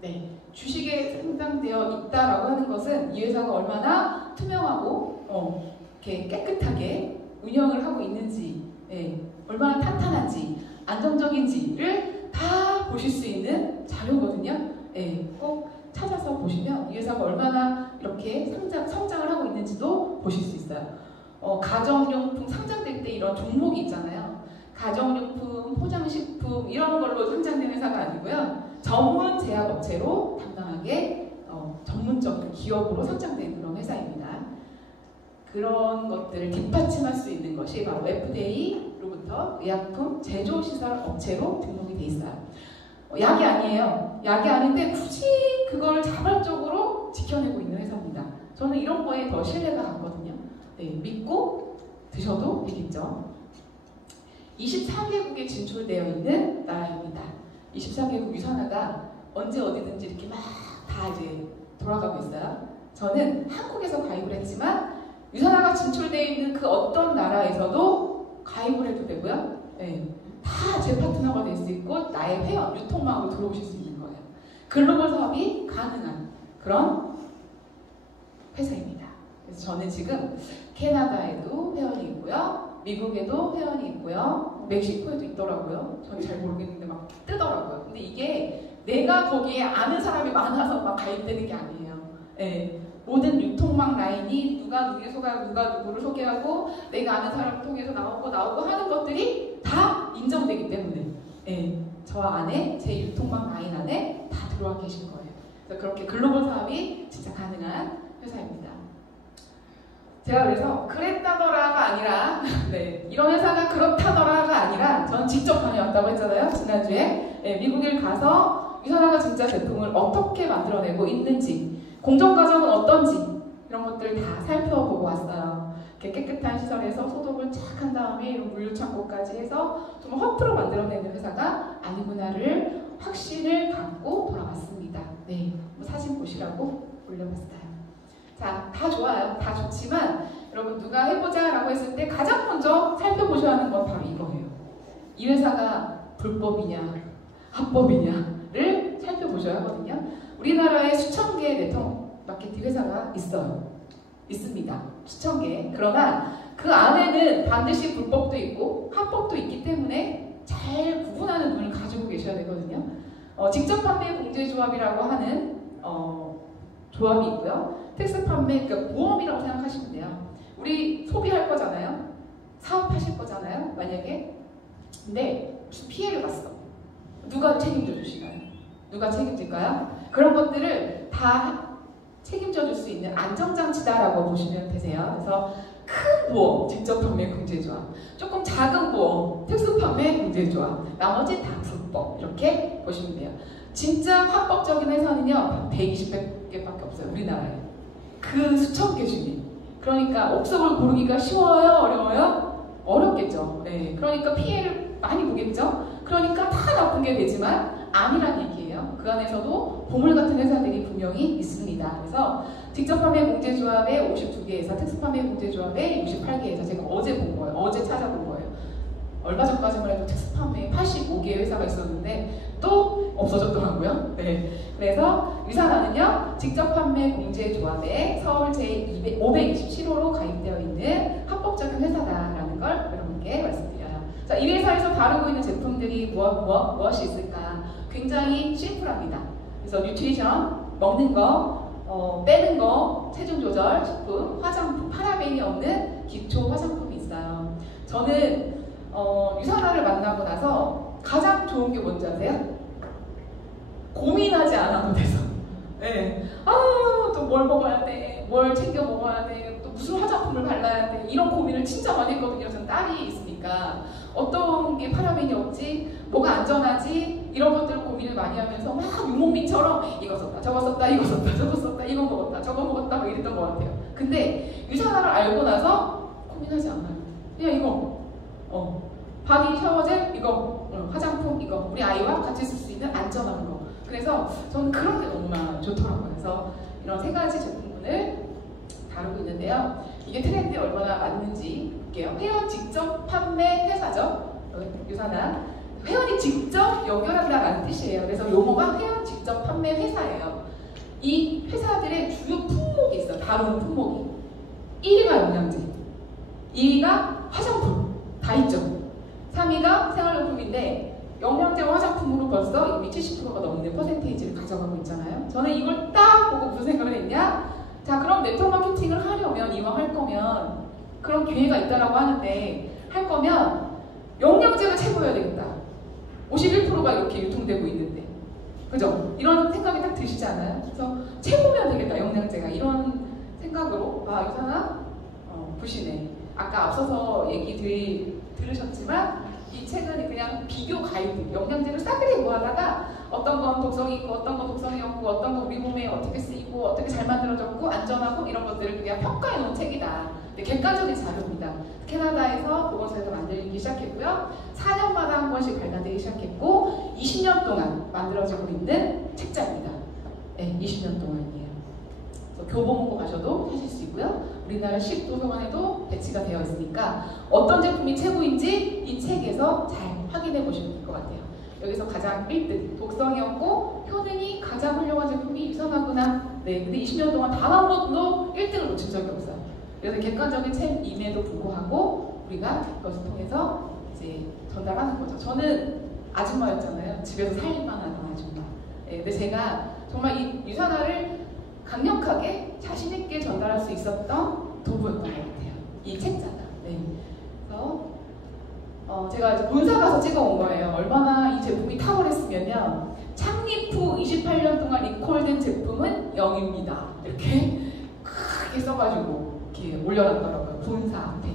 네, 주식에 상장되어 있다라고 하는 것은 이 회사가 얼마나 투명하고 이렇게 깨끗하게 운영을 하고 있는지, 얼마나 탄탄한지, 안정적인지를 다 보실 수 있는 자료거든요. 꼭 찾아서 보시면 이 회사가 얼마나 이렇게 성장을 하고 있는지도 보실 수 있어요. 가정용품 상장될 때 이런 종목이 있잖아요. 가정용품, 포장식품 이런 걸로 상장된 회사가 아니고요. 전문 제약업체로 당당하게 전문적 기업으로 상장된 그런 회사입니다. 그런 것들을 뒷받침할 수 있는 것이 바로 FDA로부터 의약품 제조시설 업체로 등록이 돼 있어요. 약이 아니에요. 약이 아닌데 굳이 그걸 자발적으로 지켜내고 있는 회사입니다. 저는 이런 거에 더 신뢰가 갔거든요. 믿고 드셔도 믿겠죠. 24개국에 진출되어 있는 나라입니다. 24개국 유산화가 언제 어디든지 이렇게 막 다 이제 돌아가고 있어요. 저는 한국에서 가입을 했지만 유산화가 진출되어 있는 그 어떤 나라에서도 가입을 해도 되고요. 다 제 파트너가 될 수 있고 나의 회원, 유통망으로 들어오실 수 있는 거예요. 글로벌 사업이 가능한 그런 회사입니다. 그래서 저는 지금 캐나다에도 회원이 있고요. 미국에도 회원이 있고요. 멕시코에도 있더라고요. 저는 잘 모르겠는데 막 뜨더라고요. 근데 이게 내가 거기에 아는 사람이 많아서 막 가입되는 게 아니에요. 모든 유통망 라인이 누가 누구를 소개하고 내가 아는 사람 통해서 나오고 하는 것들이 다 인정되기 때문에 저 안에 제 유통망 라인 안에 다 들어와 계신 거예요. 그래서 그렇게 글로벌 사업이 진짜 가능한 회사입니다. 제가 그래서 그랬다더라가 아니라 이런 회사가 그렇다더라가 아니라 저는 직접 다녀왔다고 했잖아요. 지난주에 미국에 가서 유산화가 진짜 제품을 어떻게 만들어내고 있는지 공정 과정은 어떤지 이런 것들 다 살펴보고 왔어요. 이렇게 깨끗한 시설에서 소독을 착 한 다음에 이런 물류 창고까지 해서 정말 허프로 만들어내는 회사가 아니구나를 확신을 갖고 돌아왔습니다. 사진 보시라고 올려봤어요. 자, 다 좋아요. 다 좋지만 여러분 누가 해보자 라고 했을 때 가장 먼저 살펴보셔야 하는 건 바로 이거예요. 이 회사가 불법이냐 합법이냐를 살펴보셔야 하거든요. 우리나라에 수천 개의 네트워크 마케팅 회사가 있습니다. 수천 개. 그러나 그 안에는 반드시 불법도 있고 합법도 있기 때문에 잘 구분하는 눈을 가지고 계셔야 되거든요. 직접 판매 공제조합이라고 하는 조합이 있고요. 텍스 판매, 그러니까 보험이라고 생각하시면 돼요. 우리 소비할 거잖아요. 사업하실 거잖아요. 만약에. 근데 무슨 피해를 봤어. 누가 책임져 주시나요? 누가 책임질까요? 그런 것들을 다 책임져 줄 수 있는 안정장치다라고 보시면 되세요. 그래서 큰 보험, 직접 판매 공제조합, 조금 작은 보험, 특수 판매 공제조합, 나머지 다 불법 이렇게 보시면 돼요. 진짜 합법적인 회사는요 120개밖에 없어요. 우리나라에 그 수천 개 중에. 그러니까 옥석을 고르기가 쉬워요? 어려워요? 어렵겠죠. 네, 그러니까 피해를 많이 보겠죠. 그러니까 다 나쁜 게 되지만 아니란 얘기예요. 그 안에서도 보물 같은 회사들이 분명히 있습니다. 그래서 직접 판매 공제조합에 52개 회사, 특수 판매 공제조합에 68개 회사, 제가 어제 본 거예요. 어제 찾아본 거예요. 얼마 전까지만 해도 특수 판매에 85개의 회사가 있었는데 또 없어졌더라고요. 네. 그래서 유산화는요, 직접 판매 공제조합에 서울 제527호로 가입되어 있는 합법적인 회사다라는 걸 여러분께 말씀드려요. 자, 이 회사에서 다루고 있는 제품들이 무엇이 있을까? 굉장히 심플합니다. 그래서 뉴트리션, 먹는 거, 빼는 거, 체중 조절, 식품, 화장품, 파라벤이 없는 기초 화장품이 있어요. 저는 유산화를 만나고 나서 가장 좋은 게 뭔지 아세요? 고민하지 않아도 돼서. 네. 또 뭘 먹어야 돼, 뭘 챙겨 먹어야 돼, 또 무슨 화장품을 발라야 돼, 이런 고민을 진짜 많이 했거든요. 저는 딸이 있으니까 어떤 게 파라벤이 없지, 뭐가 안전하지, 이런 것들을 고민을 많이 하면서 막 유목민처럼 이거 썼다, 저거 썼다, 이거 썼다, 저거 썼다, 이거 먹었다, 저거 먹었다, 막 이랬던 것 같아요. 근데 유산화를 알고 나서 고민하지 않아요. 그냥 이거, 바디 샤워젤 이거, 화장품 이거, 우리 아이와 같이 쓸 수 있는 안전한 거. 그래서 저는 그런 게 너무나 좋더라고요. 그래서 이런 세 가지 제품군을 다루고 있는데요. 이게 트렌드에 얼마나 맞는지 볼게요. 회원 직접 판매 회사죠. 유산화. 회원이 직접 연결한다는 뜻이에요. 그래서 용어가 회원 직접 판매 회사예요. 이 회사들의 주요 품목이 있어요. 다루는 품목이. 1위가 영양제, 2위가 화장품. 다 있죠. 3위가 생활용품인데 영양제와 화장품으로 벌써 이미 70%가 넘는 퍼센테이지를 가져가고 있잖아요. 저는 이걸 딱 보고 무슨 생각을 했냐? 자, 그럼 네트워크 마케팅을 하려면, 이왕 할 거면, 그런 기회가 있다라고 하는데, 할 거면 영양제가 최고여야 되겠다. 51%가 이렇게 유통되고 있는데, 그죠? 이런 생각이 딱 드시지 않아요? 그래서 최고면 되겠다, 영양제가. 이런 생각으로, 유산화? 보시네. 아까 앞서서 얘기 들으셨지만, 이 책은 그냥 비교 가이드, 영양제를 싸그리 모아다가 어떤 건 독성이 있고, 어떤 건 독성이 없고, 어떤 건 우리 몸에 어떻게 쓰이고, 어떻게 잘 만들어졌고, 안전하고, 이런 것들을 그냥 평가해 놓은 책이다. 객관적인 자료입니다. 캐나다에서 보건소에서 만들기 시작했고요. 4년마다 한 번씩 발간되기 시작했고, 20년 동안 만들어지고 있는 책자입니다. 네, 20년 동안이에요. 그래서 교보문고 가셔도 사실 수 있고요. 우리나라 식도서관에도 배치가 되어 있으니까 어떤 제품이 최고인지 이 책에서 잘 확인해 보시면 될 것 같아요. 여기서 가장 1등, 독성이 없고 효능이 가장 훌륭한 제품이 유산화구나. 네, 근데 20년 동안 단 한 번도 1등을 놓친 적이 없어요. 그래서 객관적인 책임에도 불구하고 우리가 이것을 통해서 이제 전달하는 거죠. 저는 아줌마였잖아요. 집에서 살림만 하는 아줌마. 네, 근데 제가 정말 이 유산화를 강력하게 자신있게 전달할 수 있었던 도구였던 것 같아요. 이 책자가. 네. 그래서 제가 이제 본사 가서 찍어온 거예요. 얼마나 이 제품이 탁월했으면요. 창립 후 28년 동안 리콜된 제품은 0입니다. 이렇게 크게 써가지고 이렇게 올려놨더라고요. 본사 앞에.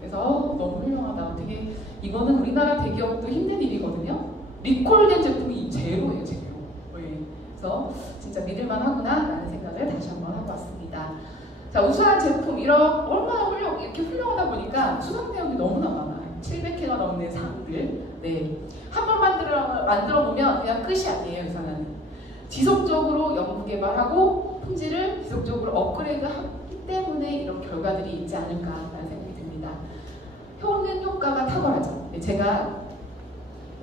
그래서 너무 훌륭하다. 되게 이거는 우리나라 대기업도 힘든 일이거든요. 리콜된 제품이 제로예요, 제로. 그래서 진짜 믿을만 하구나 라는 생각을 다시 한번 하고 왔습니다. 자, 우수한 제품, 얼마나 이렇게 훌륭하다 보니까 수상 내용이 너무나 많아요. 700개가 넘는 상들. 네. 한 번 만들어 보면 그냥 끝이 아니에요, 유산화는. 지속적으로 연구 개발하고 품질을 지속적으로 업그레이드 하기 때문에 이런 결과들이 있지 않을까라는 생각이 듭니다. 효능 효과가 탁월하죠. 제가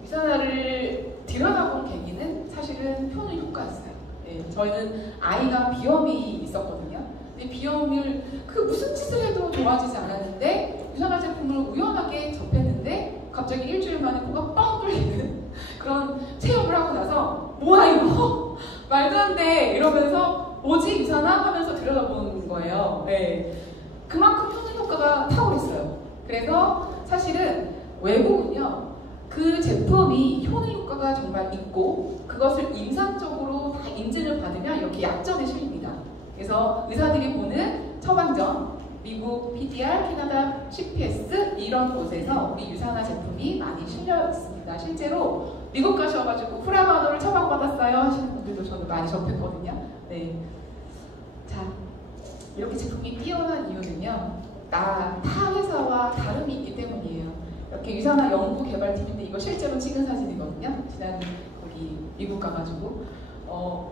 유산화를 들여다본 계기는 사실은 효능 효과였어요. 네, 저희는 아이가 비염이 있었거든요. 근데 비염을 무슨 짓을 해도 좋아지지 않았는데 유산화 제품을 우연하게 접했는데 갑자기 일주일 만에 코가 뻥 뚫리는 그런 체험을 하고 나서 뭐야 이거? 말도 안 돼! 이러면서 뭐지 유산화? 하면서 들여다보는 거예요. 네, 그만큼 효능 효과가 탁월했어요. 그래서 사실은 외국은요. 그 제품이 효능 효과가 정말 있고 그것을 임상적으로 다 인증을 받으면 이렇게 약점에 실립니다. 그래서 의사들이 보는 처방전, 미국 PDR, 캐나다 CPS 이런 곳에서 우리 유산화 제품이 많이 실려 있습니다. 실제로 미국 가셔가지고 프라마도를 처방받았어요 하시는 분들도 저는 많이 접했거든요. 네. 자, 이렇게 제품이 뛰어난 이유는요. 타 회사와 다름이 있기 때문이에요. 이렇게 유산화 연구 개발팀인데 이거 실제로 찍은 사진이거든요. 지난 거기 미국 가가지고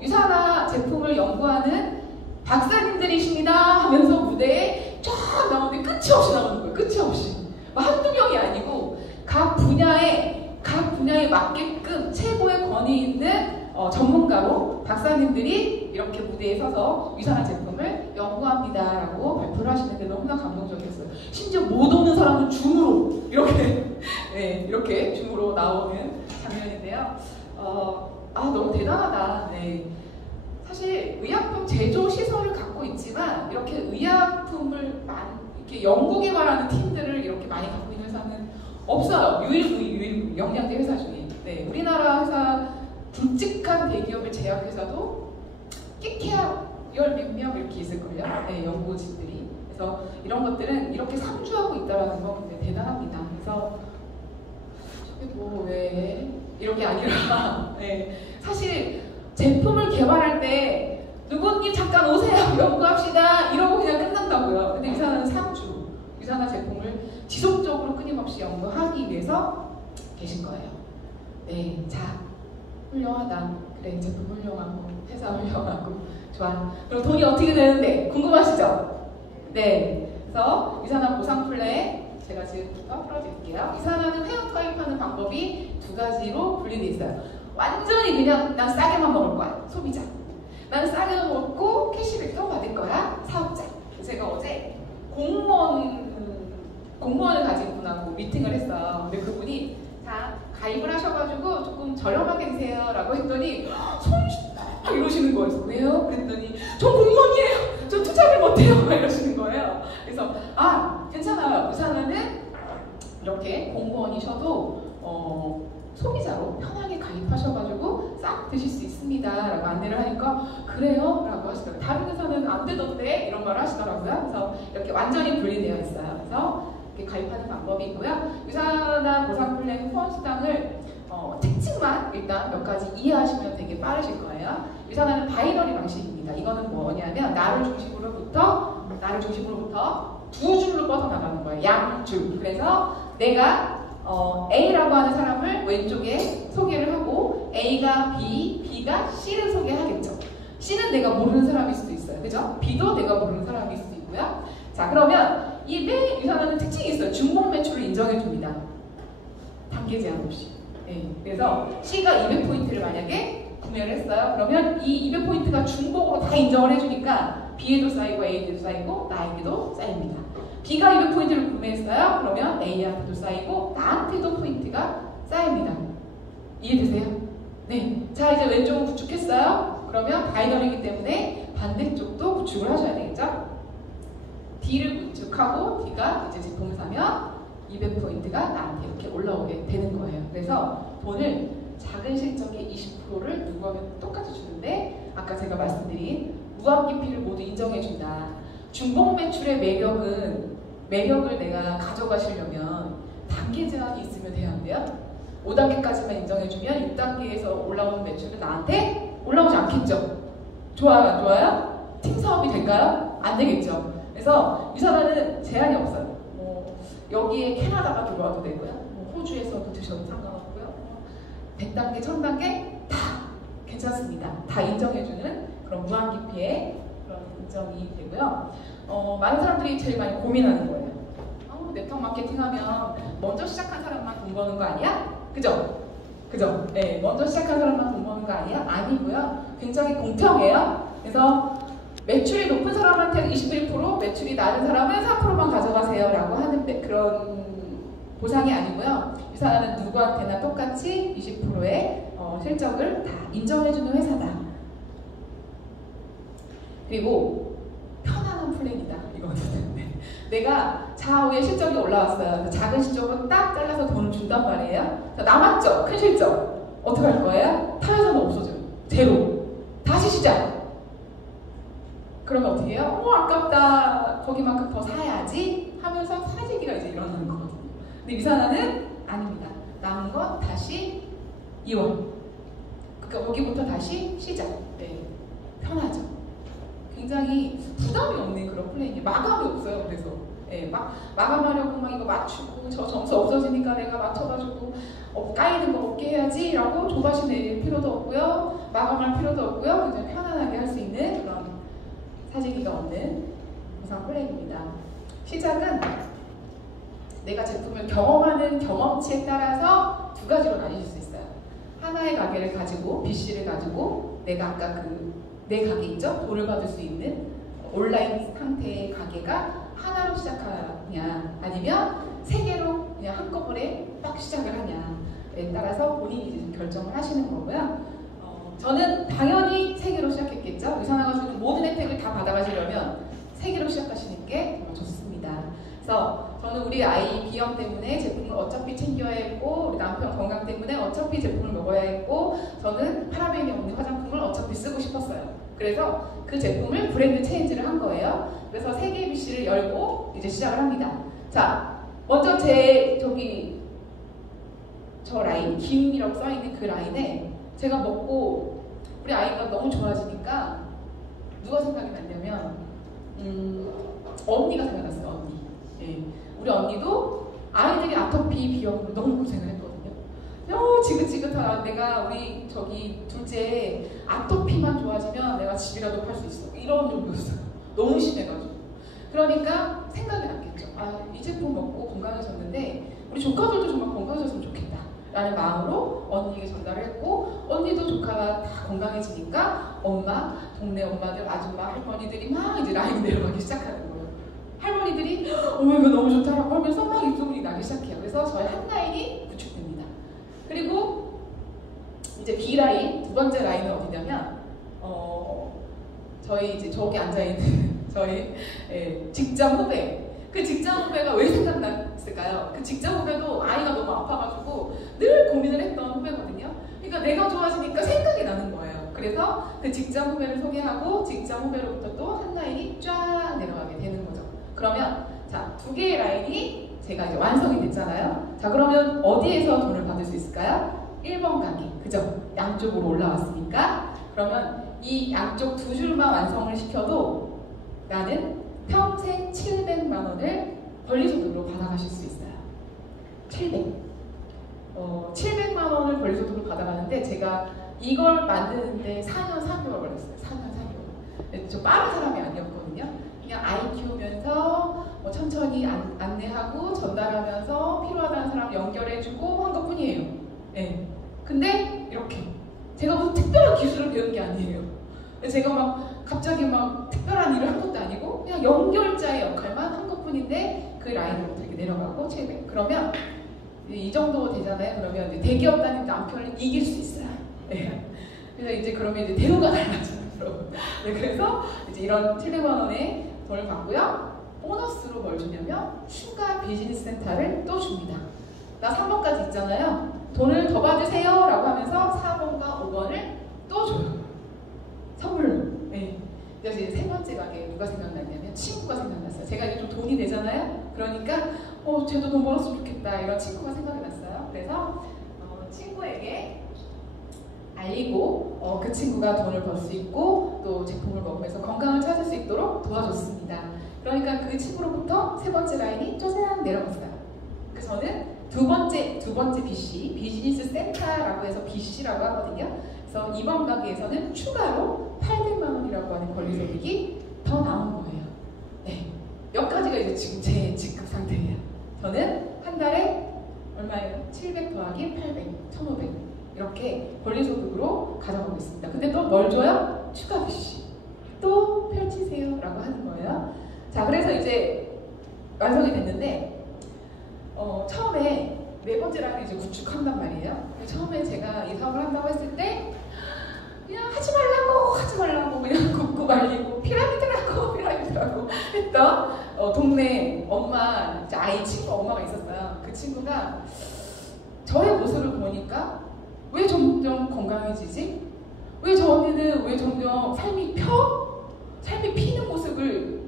유산화 제품을 연구하는 박사님들이십니다 하면서 무대에 쫙 나오는데 끝이 없이 나오는 거예요. 끝이 없이. 한두 명이 아니고 각 분야에 맞게끔 최고의 권위 있는 전문가로 박사님들이 이렇게 무대에 서서 유산화 제품을 연구합니다라고 발표를 하시는데 너무나 감동적이었어요. 심지어 못 오는 사람은 줌으로 이렇게 줌으로 나오는 장면인데요. 너무 대단하다. 네. 사실 의약품 제조 시설을 갖고 있지만 이렇게 의약품을 이렇게 연구 개발하는 팀들을 이렇게 많이 갖고 있는 회사는 없어요. 유일무이 영양제 회사 중에. 네, 우리나라 회사 굵직한 대기업의 제약회사도 끼케야 10몇 명 이렇게 있을걸요. 네, 연구진들이. 그래서 이런 것들은 이렇게 상주하고 있다는 거 굉장히 대단합니다. 그래서 저게 뭐 왜 이런 게 아니라 네, 사실 제품을 개발할 때 누구님 잠깐 오세요 연구합시다 이러고 그냥 끝난다고요. 근데 유산화는 3주 유산화 제품을 지속적으로 끊임없이 연구하기 위해서 계신 거예요. 네, 자 훌륭하다. 그래 제품 훌륭하고 회사 훌륭하고 좋아. 그럼 돈이 어떻게 되는데 궁금하시죠? 네, 그래서 유산화 보상 플랜 제가 지금부터 풀어드릴게요. 유산화는 회원 가입하는 방법이 두 가지로 분리되어 있어요. 완전히 그냥 난 싸게만 먹을 거야. 소비자. 나는 싸게 먹고 캐시백도 받을 거야. 사업자. 제가 어제 공무원을 가진 분하고 미팅을 했어요. 근데 그분이 자 가입을 하셔가지고 조금 저렴하게 드세요 라고 했더니 손 이러시는 거예요. 왜요? 그랬더니 저 공무원이에요. 저 투자를 못해요. 막 이러시는 거예요. 그래서 괜찮아요. 유산화는 이렇게 공무원이셔도 소비자로 편하게 가입하셔가지고 싹 드실 수 있습니다 라고 안내를 하니까 그래요? 라고 하시더라고요. 다른 회사는 안 되던데 이런 말을 하시더라고요. 그래서 이렇게 완전히 분리되어 있어요. 그래서 이렇게 가입하는 방법이 있고요. 유산화 보상 플랜 후원 수당을 특징만 일단 몇 가지 이해하시면 되게 빠르실 거예요. 유산화는 바이너리 방식입니다. 이거는 뭐냐면 나를 중심으로부터 두 줄로 뻗어나가는 거예요. 양줄. 그래서 내가 A라고 하는 사람을 왼쪽에 소개를 하고 A가 B, B가 C를 소개하겠죠. C는 내가 모르는 사람일 수도 있어요. 그죠? B도 내가 모르는 사람일 수도 있고요. 자, 그러면 이 매 유산화는 특징이 있어요. 중복 매출을 인정해 줍니다. 단계 제한 없이. 네. 그래서 C가 200포인트를 만약에 구매를 했어요. 그러면 이 200포인트가 중복으로 다 인정을 해주니까 B에도 쌓이고 A에도 쌓이고 나에게도 쌓입니다. B가 200포인트를 구매했어요. 그러면 A한테도 쌓이고 나한테도 포인트가 쌓입니다. 이해되세요? 네. 자, 이제 왼쪽은 구축했어요. 그러면 바이너리이기 때문에 반대쪽도 구축을 하셔야 되겠죠? D를 구축하고 D가 이제 제품을 사면 200포인트가 나한테 이렇게 올라오게 되는 거예요. 그래서 돈을 작은 실적의 20%를 누구하면 똑같이 주는데 아까 제가 말씀드린 무합기피를 모두 인정해준다. 중복 매출의 매력을 내가 가져가시려면 단계 제한이 있으면 돼야 한대요. 5단계까지만 인정해주면 6단계에서 올라오는 매출은 나한테 올라오지 않겠죠. 좋아요? 안 좋아요? 팀 사업이 될까요? 안 되겠죠. 그래서 유산화는 제한이 없어요. 여기에 캐나다가 들어와도 되고요. 호주에서도 드셔도 상관없고요. 100단계, 1000단계 다 괜찮습니다. 다 인정해주는 그런 무한기피의 그런 인정이 되고요. 많은 사람들이 제일 많이 고민하는 거예요. 네트워크 마케팅하면 먼저 시작한 사람만 돈 버는 거 아니야? 그죠? 그죠? 네, 먼저 시작한 사람만 돈 버는 거 아니야? 아니고요. 굉장히 공평해요. 그래서 매출이 높은 사람한테는 21%, 매출이 낮은 사람은 4%만 가져가세요 라고 하는 그런 보상이 아니고요. 유산화는 누구한테나 똑같이 20%의 실적을 다 인정해주는 회사다. 그리고 편안한 플랜이다. 이거는 내가 좌우에 실적이 올라왔어요. 작은 실적은 딱 잘라서 돈을 준단 말이에요. 자, 남았죠? 큰 실적. 어떻게 할 거예요? 타회사는 없어져요. 제로. 다시 시작. 그러면 어떻게 해요? 아깝다. 거기만큼 더 사야지 하면서 사재기가 이제 일어나는 거거든요. 근데 유산화는 아닙니다. 남은 건 다시 이원. 그러니까 거기부터 다시 시작. 네. 편하죠. 굉장히 부담이 없는 그런 플랜이에요. 마감이 없어요. 그래서 네, 예, 막 마감하려고 막 이거 맞추고 저 점수 없어지니까 내가 맞춰가지고 까이는 거 없게 해야지라고 조바심 낼 필요도 없고요. 마감할 필요도 없고요. 굉장히 편안하게 할 수 있는 그런 사재기가 없는 보상 플랜입니다. 시작은 내가 제품을 경험하는 경험치에 따라서 두 가지로 나뉘실 수 있어요. 하나의 가게를 가지고 BC를 가지고 내가 아까 내 가게 있죠? 돈을 받을 수 있는 온라인 상태의 가게가 하나로 시작하냐 아니면 세 개로 그냥 한꺼번에 딱 시작을 하냐에 따라서 본인이 이제 결정을 하시는 거고요. 저는 당연히 세 개로 시작했겠죠. 의사나가 주는 모든 혜택을 다 받아가시려면 세 개로 시작하시는 게 정말 좋습니다. 그래서 저는 우리 아이 비염 때문에 제품을 어차피 챙겨야 했고 우리 남편 건강 때문에 어차피 제품을 먹어야 했고 저는 파라벤이 없는 화장품을 어차피 쓰고 싶었어요. 그래서 그 제품을 브랜드 체인지를 한 거예요. 그래서 세 개의 BC를 열고 이제 시작을 합니다. 자, 먼저 저 라인, 김이라고 써있는 그 라인에 제가 먹고 우리 아이가 너무 좋아지니까 누가 생각이 났냐면 언니가 생각났어요. 언니. 예. 우리 언니도 아이들이 아토피 비염으로 너무 고생을 했거든요. 지긋지긋하다. 내가 우리 둘째 아토피만 좋아지면 내가 집이라도 팔 수 있어. 이런 정도였어요. 너무 심해가지고. 그러니까 생각이 났겠죠. 이 제품 먹고 건강해졌는데 우리 조카들도 정말 건강해졌으면 좋겠다 라는 마음으로 언니에게 전달을 했고 언니도 조카가 다 건강해지니까 동네 엄마들, 아줌마, 할머니들이 막 이제 라인이 내려가기 시작하는 거예요. 할머니들이 이거 너무 좋다라고 하면서 막 입소문이 나기 시작해요. 그래서 저희 한 라인이 구축됩니다. 그리고 이제 B 라인, 두 번째 라인은 어디냐면 저희 이제 저기 앉아있는 저희 직장 후배. 그 직장 후배가 왜 생각났을까요? 그 직장 후배도 아이가 너무 아파가지고 늘 고민을 했던 후배거든요. 그러니까 내가 좋아지니까 생각이 나는 거예요. 그래서 그 직장 후배를 소개하고 직장 후배로부터 또 한 라인이 쫙 내려가게 되는 거죠. 그러면 자, 두 개의 라인이 제가 이제 완성이 됐잖아요. 자, 그러면 어디에서 돈을 받을 수 있을까요? 1번 가게. 그죠? 양쪽으로 올라왔으니까. 그러면 이 양쪽 두 줄만 완성을 시켜도 나는 평생 700만 원을 권리소득으로 받아가실 수 있어요. 700만 원을 권리소득으로 받아가는데 제가 이걸 만드는데 4년 4개월 걸렸어요. 4년 4개월. 좀 빠른 사람이 아니었거든요. 그냥 아이 키우면서 천천히 안내하고 전달하면서 필요하다는 사람 연결해주고 한 것뿐이에요. 네. 근데 이렇게 제가 무슨 특별한 기술을 배운 게 아니에요. 제가 막 갑자기 막 특별한 일을 한 것도 아니고 그냥 연결자의 역할만 한 것뿐인데 그 라인으로 이렇게 내려가고 700. 그러면 이 정도 되잖아요. 그러면 이제 대기업 다니는 남편을 이길 수 있어요. 네. 그래서 이제 그러면 이제 대우가 달라져요. 네, 그래서 이제 이런 700만 원의 돈을 받고요. 보너스로 뭘 주냐면 추가 비즈니스 센터를 또 줍니다. 나 3번까지 있잖아요. 돈을 더 받으세요 라고 하면서 4번과 5번을 또 줘요. 선물로. 네. 그래서 이제 세 번째 가게 누가 생각났냐면 친구가 생각났어요. 제가 이제 좀 돈이 되잖아요. 그러니까 쟤도 돈 벌었으면 좋겠다 이런 친구가 생각이 났어요. 그래서 친구에게 알리고 그 친구가 돈을 벌 수 있고 또 제품을 먹으면서 건강을 찾을 수 있도록 도와줬습니다. 그러니까 그 친구로부터 세 번째 라인이 쪼잔 내려갔어요. 그래서 저는 두 번째 BC, 비즈니스 센터라고 해서 BC라고 하거든요. 그래서 이번 가게에서는 추가로 800만 원이라고 하는 권리소득이 더 나온 거예요. 네. 여기까지가 이제 지금 제 직급 상태예요. 저는 한 달에 얼마예요? 700 더하기 800, 1500 이렇게 권리소득으로 가져가고 있습니다. 근데 또 뭘 줘요? 추가 BC. 또 펼치세요 라고 하는 거예요. 자, 그래서 이제 완성이 됐는데 처음에 네 번째 라인을 이제 구축한단 말이에요. 처음에 제가 이 사업을 한다고 했을 때 그냥 하지 말라고 그냥 굽고 말리고 피라미드라고 했던 동네 엄마, 아이 친구 엄마가 있었어요. 그 친구가 저의 모습을 보니까 왜 점점 건강해지지? 왜 저 언니는 왜 점점 삶이 피는 모습을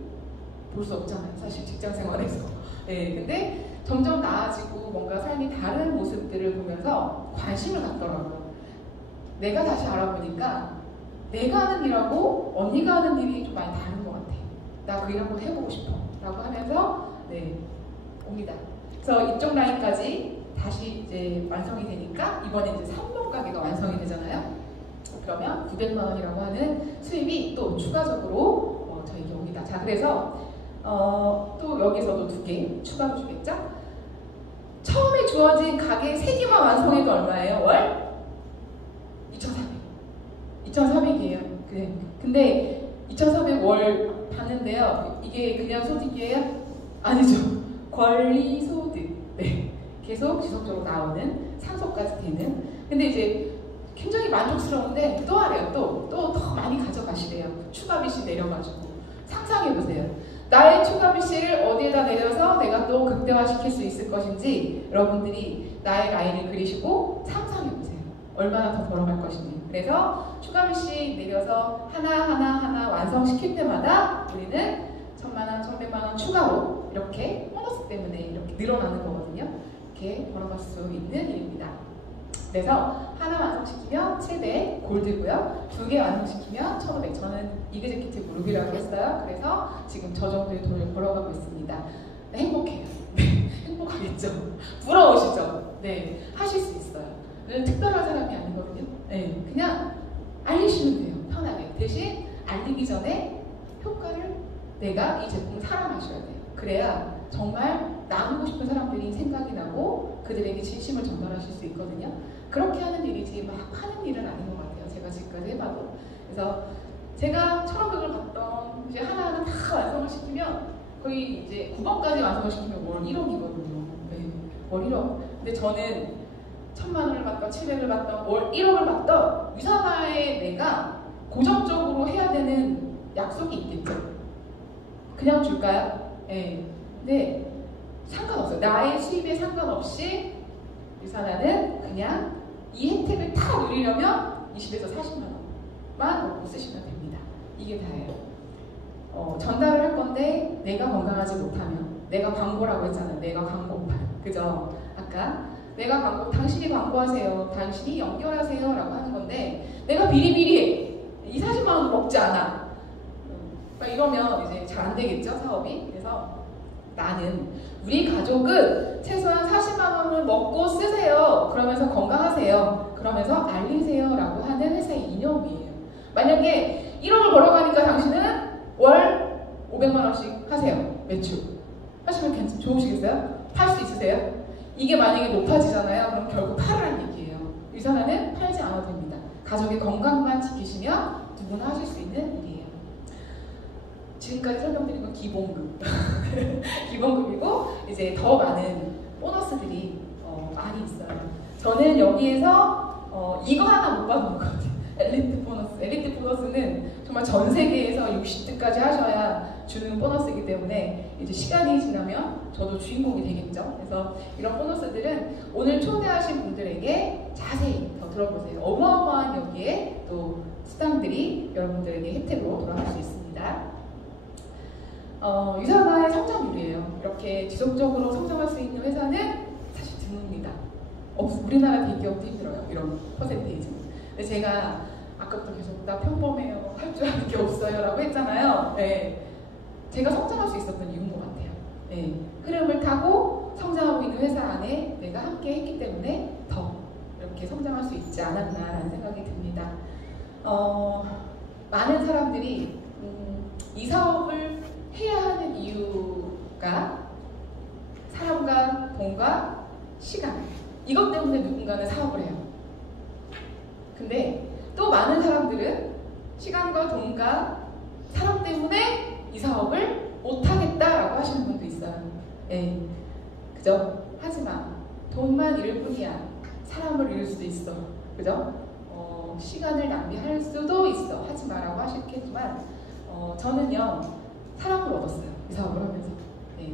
볼 수 없잖아요. 사실 직장 생활에서. 네, 근데 점점 나아지고 뭔가 삶이 다른 모습들을 보면서 관심을 갖더라고요. 내가 다시 알아보니까 내가 하는 일하고 언니가 하는 일이 좀 많이 다른 것 같아. 나 그 일 한번 해보고 싶어 라고 하면서 됩니다. 그래서 이쪽 라인까지 다시 이제 완성이 되니까 이번에 이제 3번 가게가 완성이 되잖아요. 그러면 900만 원이라고 하는 수입이 또 추가적으로 저에게 옵니다. 자, 그래서 또 여기서도 2개 추가로 주겠죠? 처음에 주어진 가게 3개만 완성해도 얼마예요? 월? 2,400이에요. 근데 2,400 월 받는데요. 이게 그냥 소득이에요? 아니죠. 권리소득. 네. 계속 지속적으로 나오는 상속까지 되는. 근데 이제 굉장히 만족스러운데 또 하래요. 또 더 많이 가져가시래요. 추가 빚이 내려가지고. 상상해보세요. 나의 추가 빚을 어디에다 내려서 내가 또 극대화시킬 수 있을 것인지 여러분들이 나의 라인을 그리시고 상상해보세요. 얼마나 더 벌어갈 것인지. 그래서 추가 빚이 내려서 하나 완성시킬 때마다 우리는 1,000만 원, 1,100만 원 추가로 이렇게 보너스 때문에 이렇게 늘어나는 거거든요. 이렇게 벌어갈 수 있는 일입니다. 그래서 하나 완성시키면 700 골드고요. 2개 완성시키면 1,500. 저는 이그제큐티브 루비라고 했어요. 그래서 지금 저 정도의 돈을 벌어가고 있습니다. 네, 행복해요. 네, 행복하겠죠. 부러우시죠? 네, 하실 수 있어요. 특별한 사람이 아니거든요. 네, 그냥 알리시면 돼요. 편하게. 대신 알리기 전에 효과를 내가 이 제품을 사랑하셔야 돼요. 그래야 정말 나누고 싶은 사람들이 생각이 나고 그들에게 진심을 전달하실 수 있거든요. 그렇게 하는 일이지 막 파는 일은 아닌 것 같아요. 제가 지금까지 해봐도. 그래서 제가 1,500을 받던 이제 하나하나 다 완성을 시키면 거의 이제 9번까지 완성을 시키면 월 1억이거든요. 네, 월 1억. 근데 저는 1,000만 원을 받던 700을 받던 월 1억을 받던 유산화에 내가 고정적으로 해야 되는 약속이 있겠죠. 그냥 줄까요? 네. 근데 상관없어요. 나의 수입에 상관없이 유산화는 그냥 이 혜택을 다 누리려면 20에서 40만 원만 먹고 쓰시면 됩니다. 이게 다예요. 전달을 할 건데 내가 건강하지 못하면 내가 광고라고 했잖아요. 내가 광고판. 그죠? 아까 내가 광고, 당신이 광고하세요. 당신이 연결하세요. 라고 하는 건데 내가 비리비리 40만 원 먹지 않아. 이러면 이제 잘 안 되겠죠, 사업이. 그래서 나는 우리 가족은 최소한 40만 원을 먹고 쓰세요. 그러면서 건강하세요. 그러면서 알리세요. 라고 하는 회사의 이념이에요. 만약에 1억을 벌어가니까 당신은 월 500만 원씩 하세요. 매출. 하시면 좋으시겠어요? 팔 수 있으세요? 이게 만약에 높아지잖아요. 그럼 결국 팔으라는 얘기예요. 유산화는 팔지 않아도 됩니다. 가족의 건강만 지키시면 누구나 하실 수 있는 일이에요. 지금까지 설명드린 건 기본급. 기본급이고 이제 더 많은 보너스들이 많이 있어요. 저는 여기에서 이거 하나 못 받은 것 같아요. 엘리트 보너스. 엘리트 보너스는 정말 전 세계에서 60등까지 하셔야 주는 보너스이기 때문에 이제 시간이 지나면 저도 주인공이 되겠죠. 그래서 이런 보너스들은 오늘 초대하신 분들에게 자세히 더 들어보세요. 어마어마한 여기에 또 수당들이 여러분들에게 혜택으로 돌아갈 수 있습니다. 유산화의 성장률이에요. 이렇게 지속적으로 성장할 수 있는 회사는 사실 드뭅니다. 우리나라 대기업도 힘들어요. 이런 퍼센테이지는. 근데 제가 아까부터 계속 나 평범해요. 할 줄 아는 게 없어요. 라고 했잖아요. 네. 제가 성장할 수 있었던 이유인 것 같아요. 네. 흐름을 타고 성장하고 있는 회사 안에 내가 함께 했기 때문에 더 이렇게 성장할 수 있지 않았나라는 생각이 듭니다. 많은 사람들이 이 사업을 해야 하는 이유가 사람과 돈과 시간, 이것 때문에 누군가는 사업을 해요. 근데 또 많은 사람들은 시간과 돈과 사람 때문에 이 사업을 못하겠다라고 하시는 분도 있어요. 네, 그죠? 하지만 돈만 잃을 뿐이야. 사람을 잃을 수도 있어. 그죠? 시간을 낭비할 수도 있어. 하지 마라고 하시겠지만 저는요 사람을 얻었어요. 이 사업을 하면서. 네.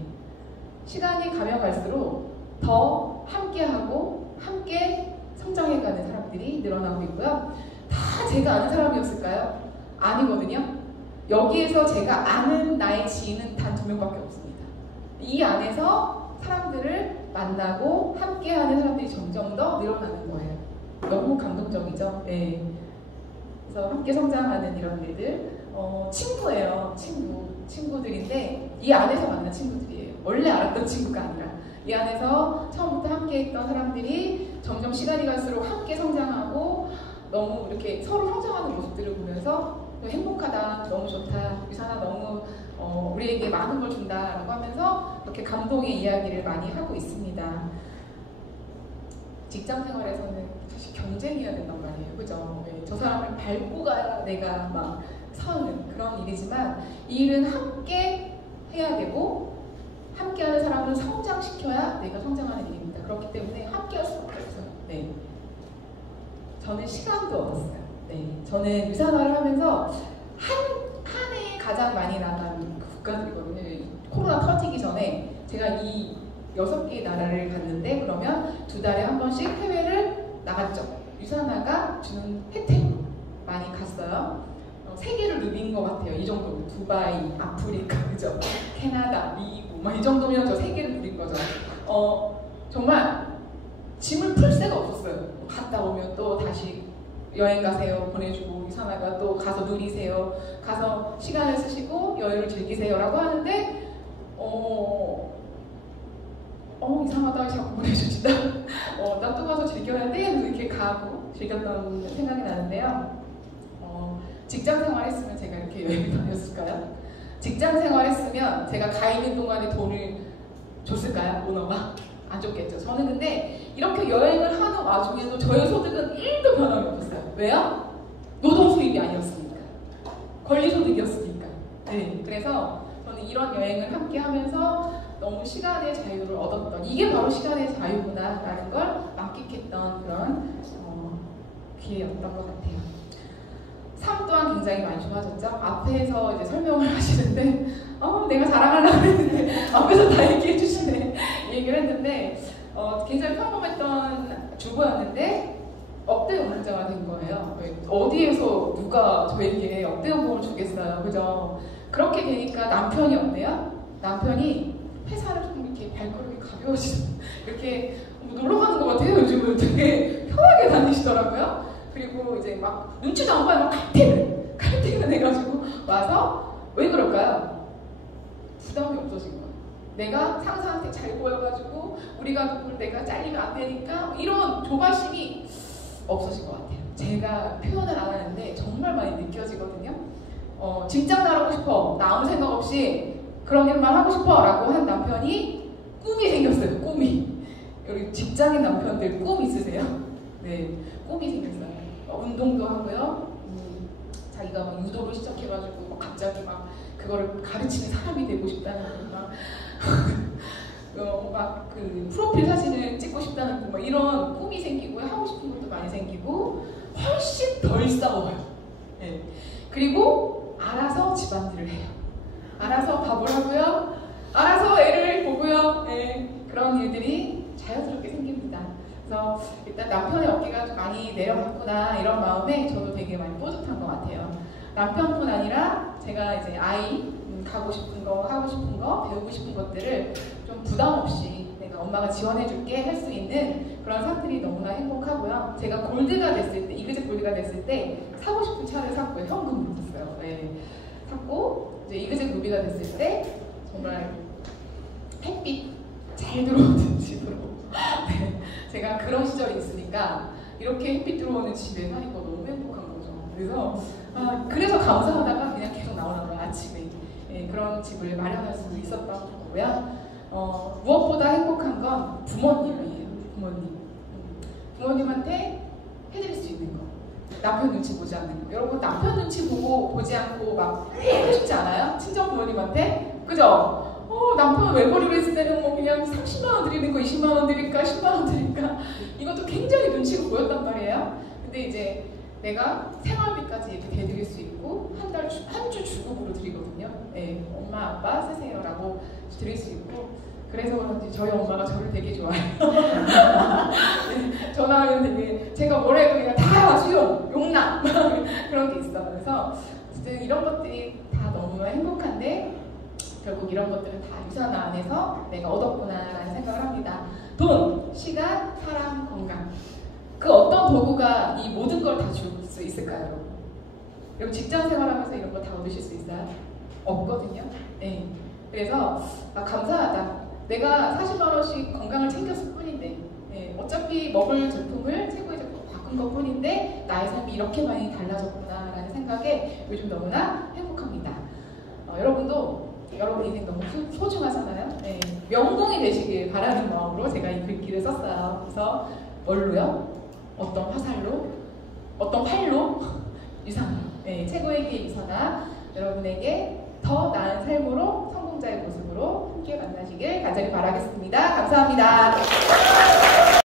시간이 가면 갈수록 더 함께하고 함께 성장해가는 사람들이 늘어나고 있고요. 다 제가 아는 사람이었을까요? 아니거든요. 여기에서 제가 아는 나의 지인은 단 2명밖에 없습니다. 이 안에서 사람들을 만나고 함께하는 사람들이 점점 더 늘어나는 거예요. 너무 감동적이죠? 네. 그래서 함께 성장하는 이런 애들 친구예요. 친구들인데 이 안에서 만난 친구들이에요. 원래 알았던 친구가 아니라 이 안에서 처음부터 함께 했던 사람들이 점점 시간이 갈수록 함께 성장하고 너무 이렇게 서로 성장하는 모습들을 보면서 행복하다, 너무 좋다, 유산아 너무 우리에게 많은 걸 준다라고 하면서 이렇게 감동의 이야기를 많이 하고 있습니다. 직장 생활에서는 사실 경쟁해야 된단 말이에요. 그죠? 네, 저 사람을 밟고 가야 내가 막 서는 그런 일이지만 이 일은 함께 해야 되고 함께 하는 사람을 성장시켜야 내가 성장하는 일입니다. 그렇기 때문에 함께 할 수밖에 없어요. 네. 저는 시간도 얻었어요. 네. 저는 유산화를 하면서 한 해에 가장 많이 나간 국가들이거든요. 코로나 터지기 전에 제가 이 6개의 나라를 갔는데 그러면 2달에 한 번씩 해외를 나갔죠. 유산화가 주는 혜택 많이 갔어요. 세계를 누빈 것 같아요. 이 정도면 두바이, 아프리카, 그죠? 캐나다, 미국 막 이 정도면 저 세계를 누린 거죠. 정말 짐을 풀 새가 없었어요. 갔다 오면 또 다시 여행 가세요 보내주고 유산화가 또 가서 누리세요. 가서 시간을 쓰시고 여유를 즐기세요라고 하는데 이상하다 자꾸 보내주신다. 나 또 가서 즐겨야 돼. 이렇게 가고 즐겼던 생각이 나는데요. 직장 생활했으면 제가 이렇게 여행 다녔을까요? 직장 생활했으면 제가 가 있는 동안에 돈을 줬을까요? 오너가? 안 줬겠죠. 저는 근데 이렇게 여행을 하는 와중에도 저의 소득은 1도 변함이 없었어요. 왜요? 노동 수입이 아니었으니까. 권리소득이었으니까. 네. 그래서 저는 이런 여행을 함께 하면서 너무 시간의 자유를 얻었던, 이게 바로 시간의 자유구나 라는 걸 만끽했던 그런 기회였던 것 같아요. 삶 또한 굉장히 많이 좋아졌죠. 앞에서 이제 설명을 하시는데 내가 자랑하려고 했는데 앞에서 다 얘기해 주시네. 얘기를 했는데 굉장히 평범했던 주부였는데 억대 연봉자가 된 거예요. 어디에서 누가 저에게 억대 연봉을 주겠어요. 그죠? 그렇게 되니까 남편이 어때요? 남편이 회사를 좀 이렇게 발걸음이 가벼워지는, 이렇게 놀러 가는 것 같아요. 요즘은 되게 편하게 다니시더라고요. 그리고 이제 막 눈치도 안 봐요. 막 칼퇴근해가지고 와서 왜 그럴까요? 부담이 없어진 거예요. 내가 상사한테 잘 보여가지고 우리가 누굴 내가 잘리면 안 되니까 이런 조바심이 없어진 것 같아요. 제가 표현을 안 하는데 정말 많이 느껴지거든요. 직장 나가고 싶어. 나 아무 생각 없이 그런 일만 하고 싶어 라고 한 남편이 꿈이 생겼어요. 꿈이. 여기 직장인 남편들 꿈 있으세요? 네, 꿈이 생겼어요. 운동도 하고요. 자기가 막 유도를 시작해가지고 막 갑자기 막 그거를 가르치는 사람이 되고 싶다는 막 그 프로필 사진을 찍고 싶다는 막 이런 꿈이 생기고 하고 싶은 것도 많이 생기고 훨씬 덜 싸워요. 네. 그리고 알아서 집안일을 해요. 알아서 밥을 하고요. 알아서 애를 보고요. 네. 그런 일들이 자연스럽게 생깁니다. 그래서 일단 남편의 어깨가 좀 많이 내려갔구나 이런 마음에 저도 되게 많이 뿌듯한 것 같아요. 남편뿐 아니라 제가 이제 아이 가고 싶은 거, 하고 싶은 거, 배우고 싶은 것들을 좀 부담 없이 내가 엄마가 지원해줄게 할 수 있는 그런 상들이 너무나 행복하고요. 제가 골드가 됐을 때, 이그젝 골드가 됐을 때 사고 싶은 차를 샀고요. 현금으로 샀어요. 네. 샀고 이제 이그젝 루비가 됐을 때 정말 햇빛 잘 들어오는 집으로 네. 제가 그런 시절이 있으니까 이렇게 햇빛 들어오는 집에 사니까 너무 행복한 거죠. 그래서 감사하다가 그냥 계속 나오는 거예요. 아침에. 네, 그런 집을 마련할 수 있었던 거고요. 무엇보다 행복한 건 부모님이에요. 부모님한테 해드릴 수 있는 거. 남편 눈치 보지 않는 거. 여러분 남편 눈치 보지 않고 막 하고 싶지 않아요? 친정 부모님한테? 그죠? 남편 외벌이로 했을 때는 뭐 그냥 30만원 드리는 거 20만원 드릴까 10만원 드릴까 이것도 굉장히 눈치가 보였단 말이에요. 근데 이제 내가 생활비까지 이렇게 대드릴 수 있고 한 주 주급으로 드리거든요. 네, 엄마 아빠 쓰세요 라고 드릴 수 있고 그래서 그런지 저희 엄마가 저를 되게 좋아해요. 네, 전화하면 되게 제가 뭘 해도 그냥 다 수용, 용납 그런 게 있어요. 그래서 어쨌든 이런 것들이 다 너무 행복한데 결국 이런 것들은 다 유산화 안에서 내가 얻었구나라는 생각을 합니다. 돈, 시간, 사람, 건강. 그 어떤 도구가 이 모든 걸 다 줄 수 있을까요? 여러분 직장 생활하면서 이런 거 다 얻으실 수 있어요? 없거든요. 네. 그래서 감사하다. 내가 40만 원씩 건강을 챙겼을 뿐인데 어차피 먹을 제품을 최고의 제품 바꾼 것 뿐인데 나의 삶이 이렇게 많이 달라졌구나라는 생각에 요즘 너무나 행복합니다. 여러분도 여러분 인생 너무 소중하잖아요. 명공이 되시길 바라는 마음으로 제가 이 글귀를 썼어요. 그래서 뭘로요? 어떤 화살로? 어떤 활로? 유산으로. 최고의 길 유선아, 여러분에게 더 나은 삶으로 성공자의 모습으로 함께 만나시길 간절히 바라겠습니다. 감사합니다.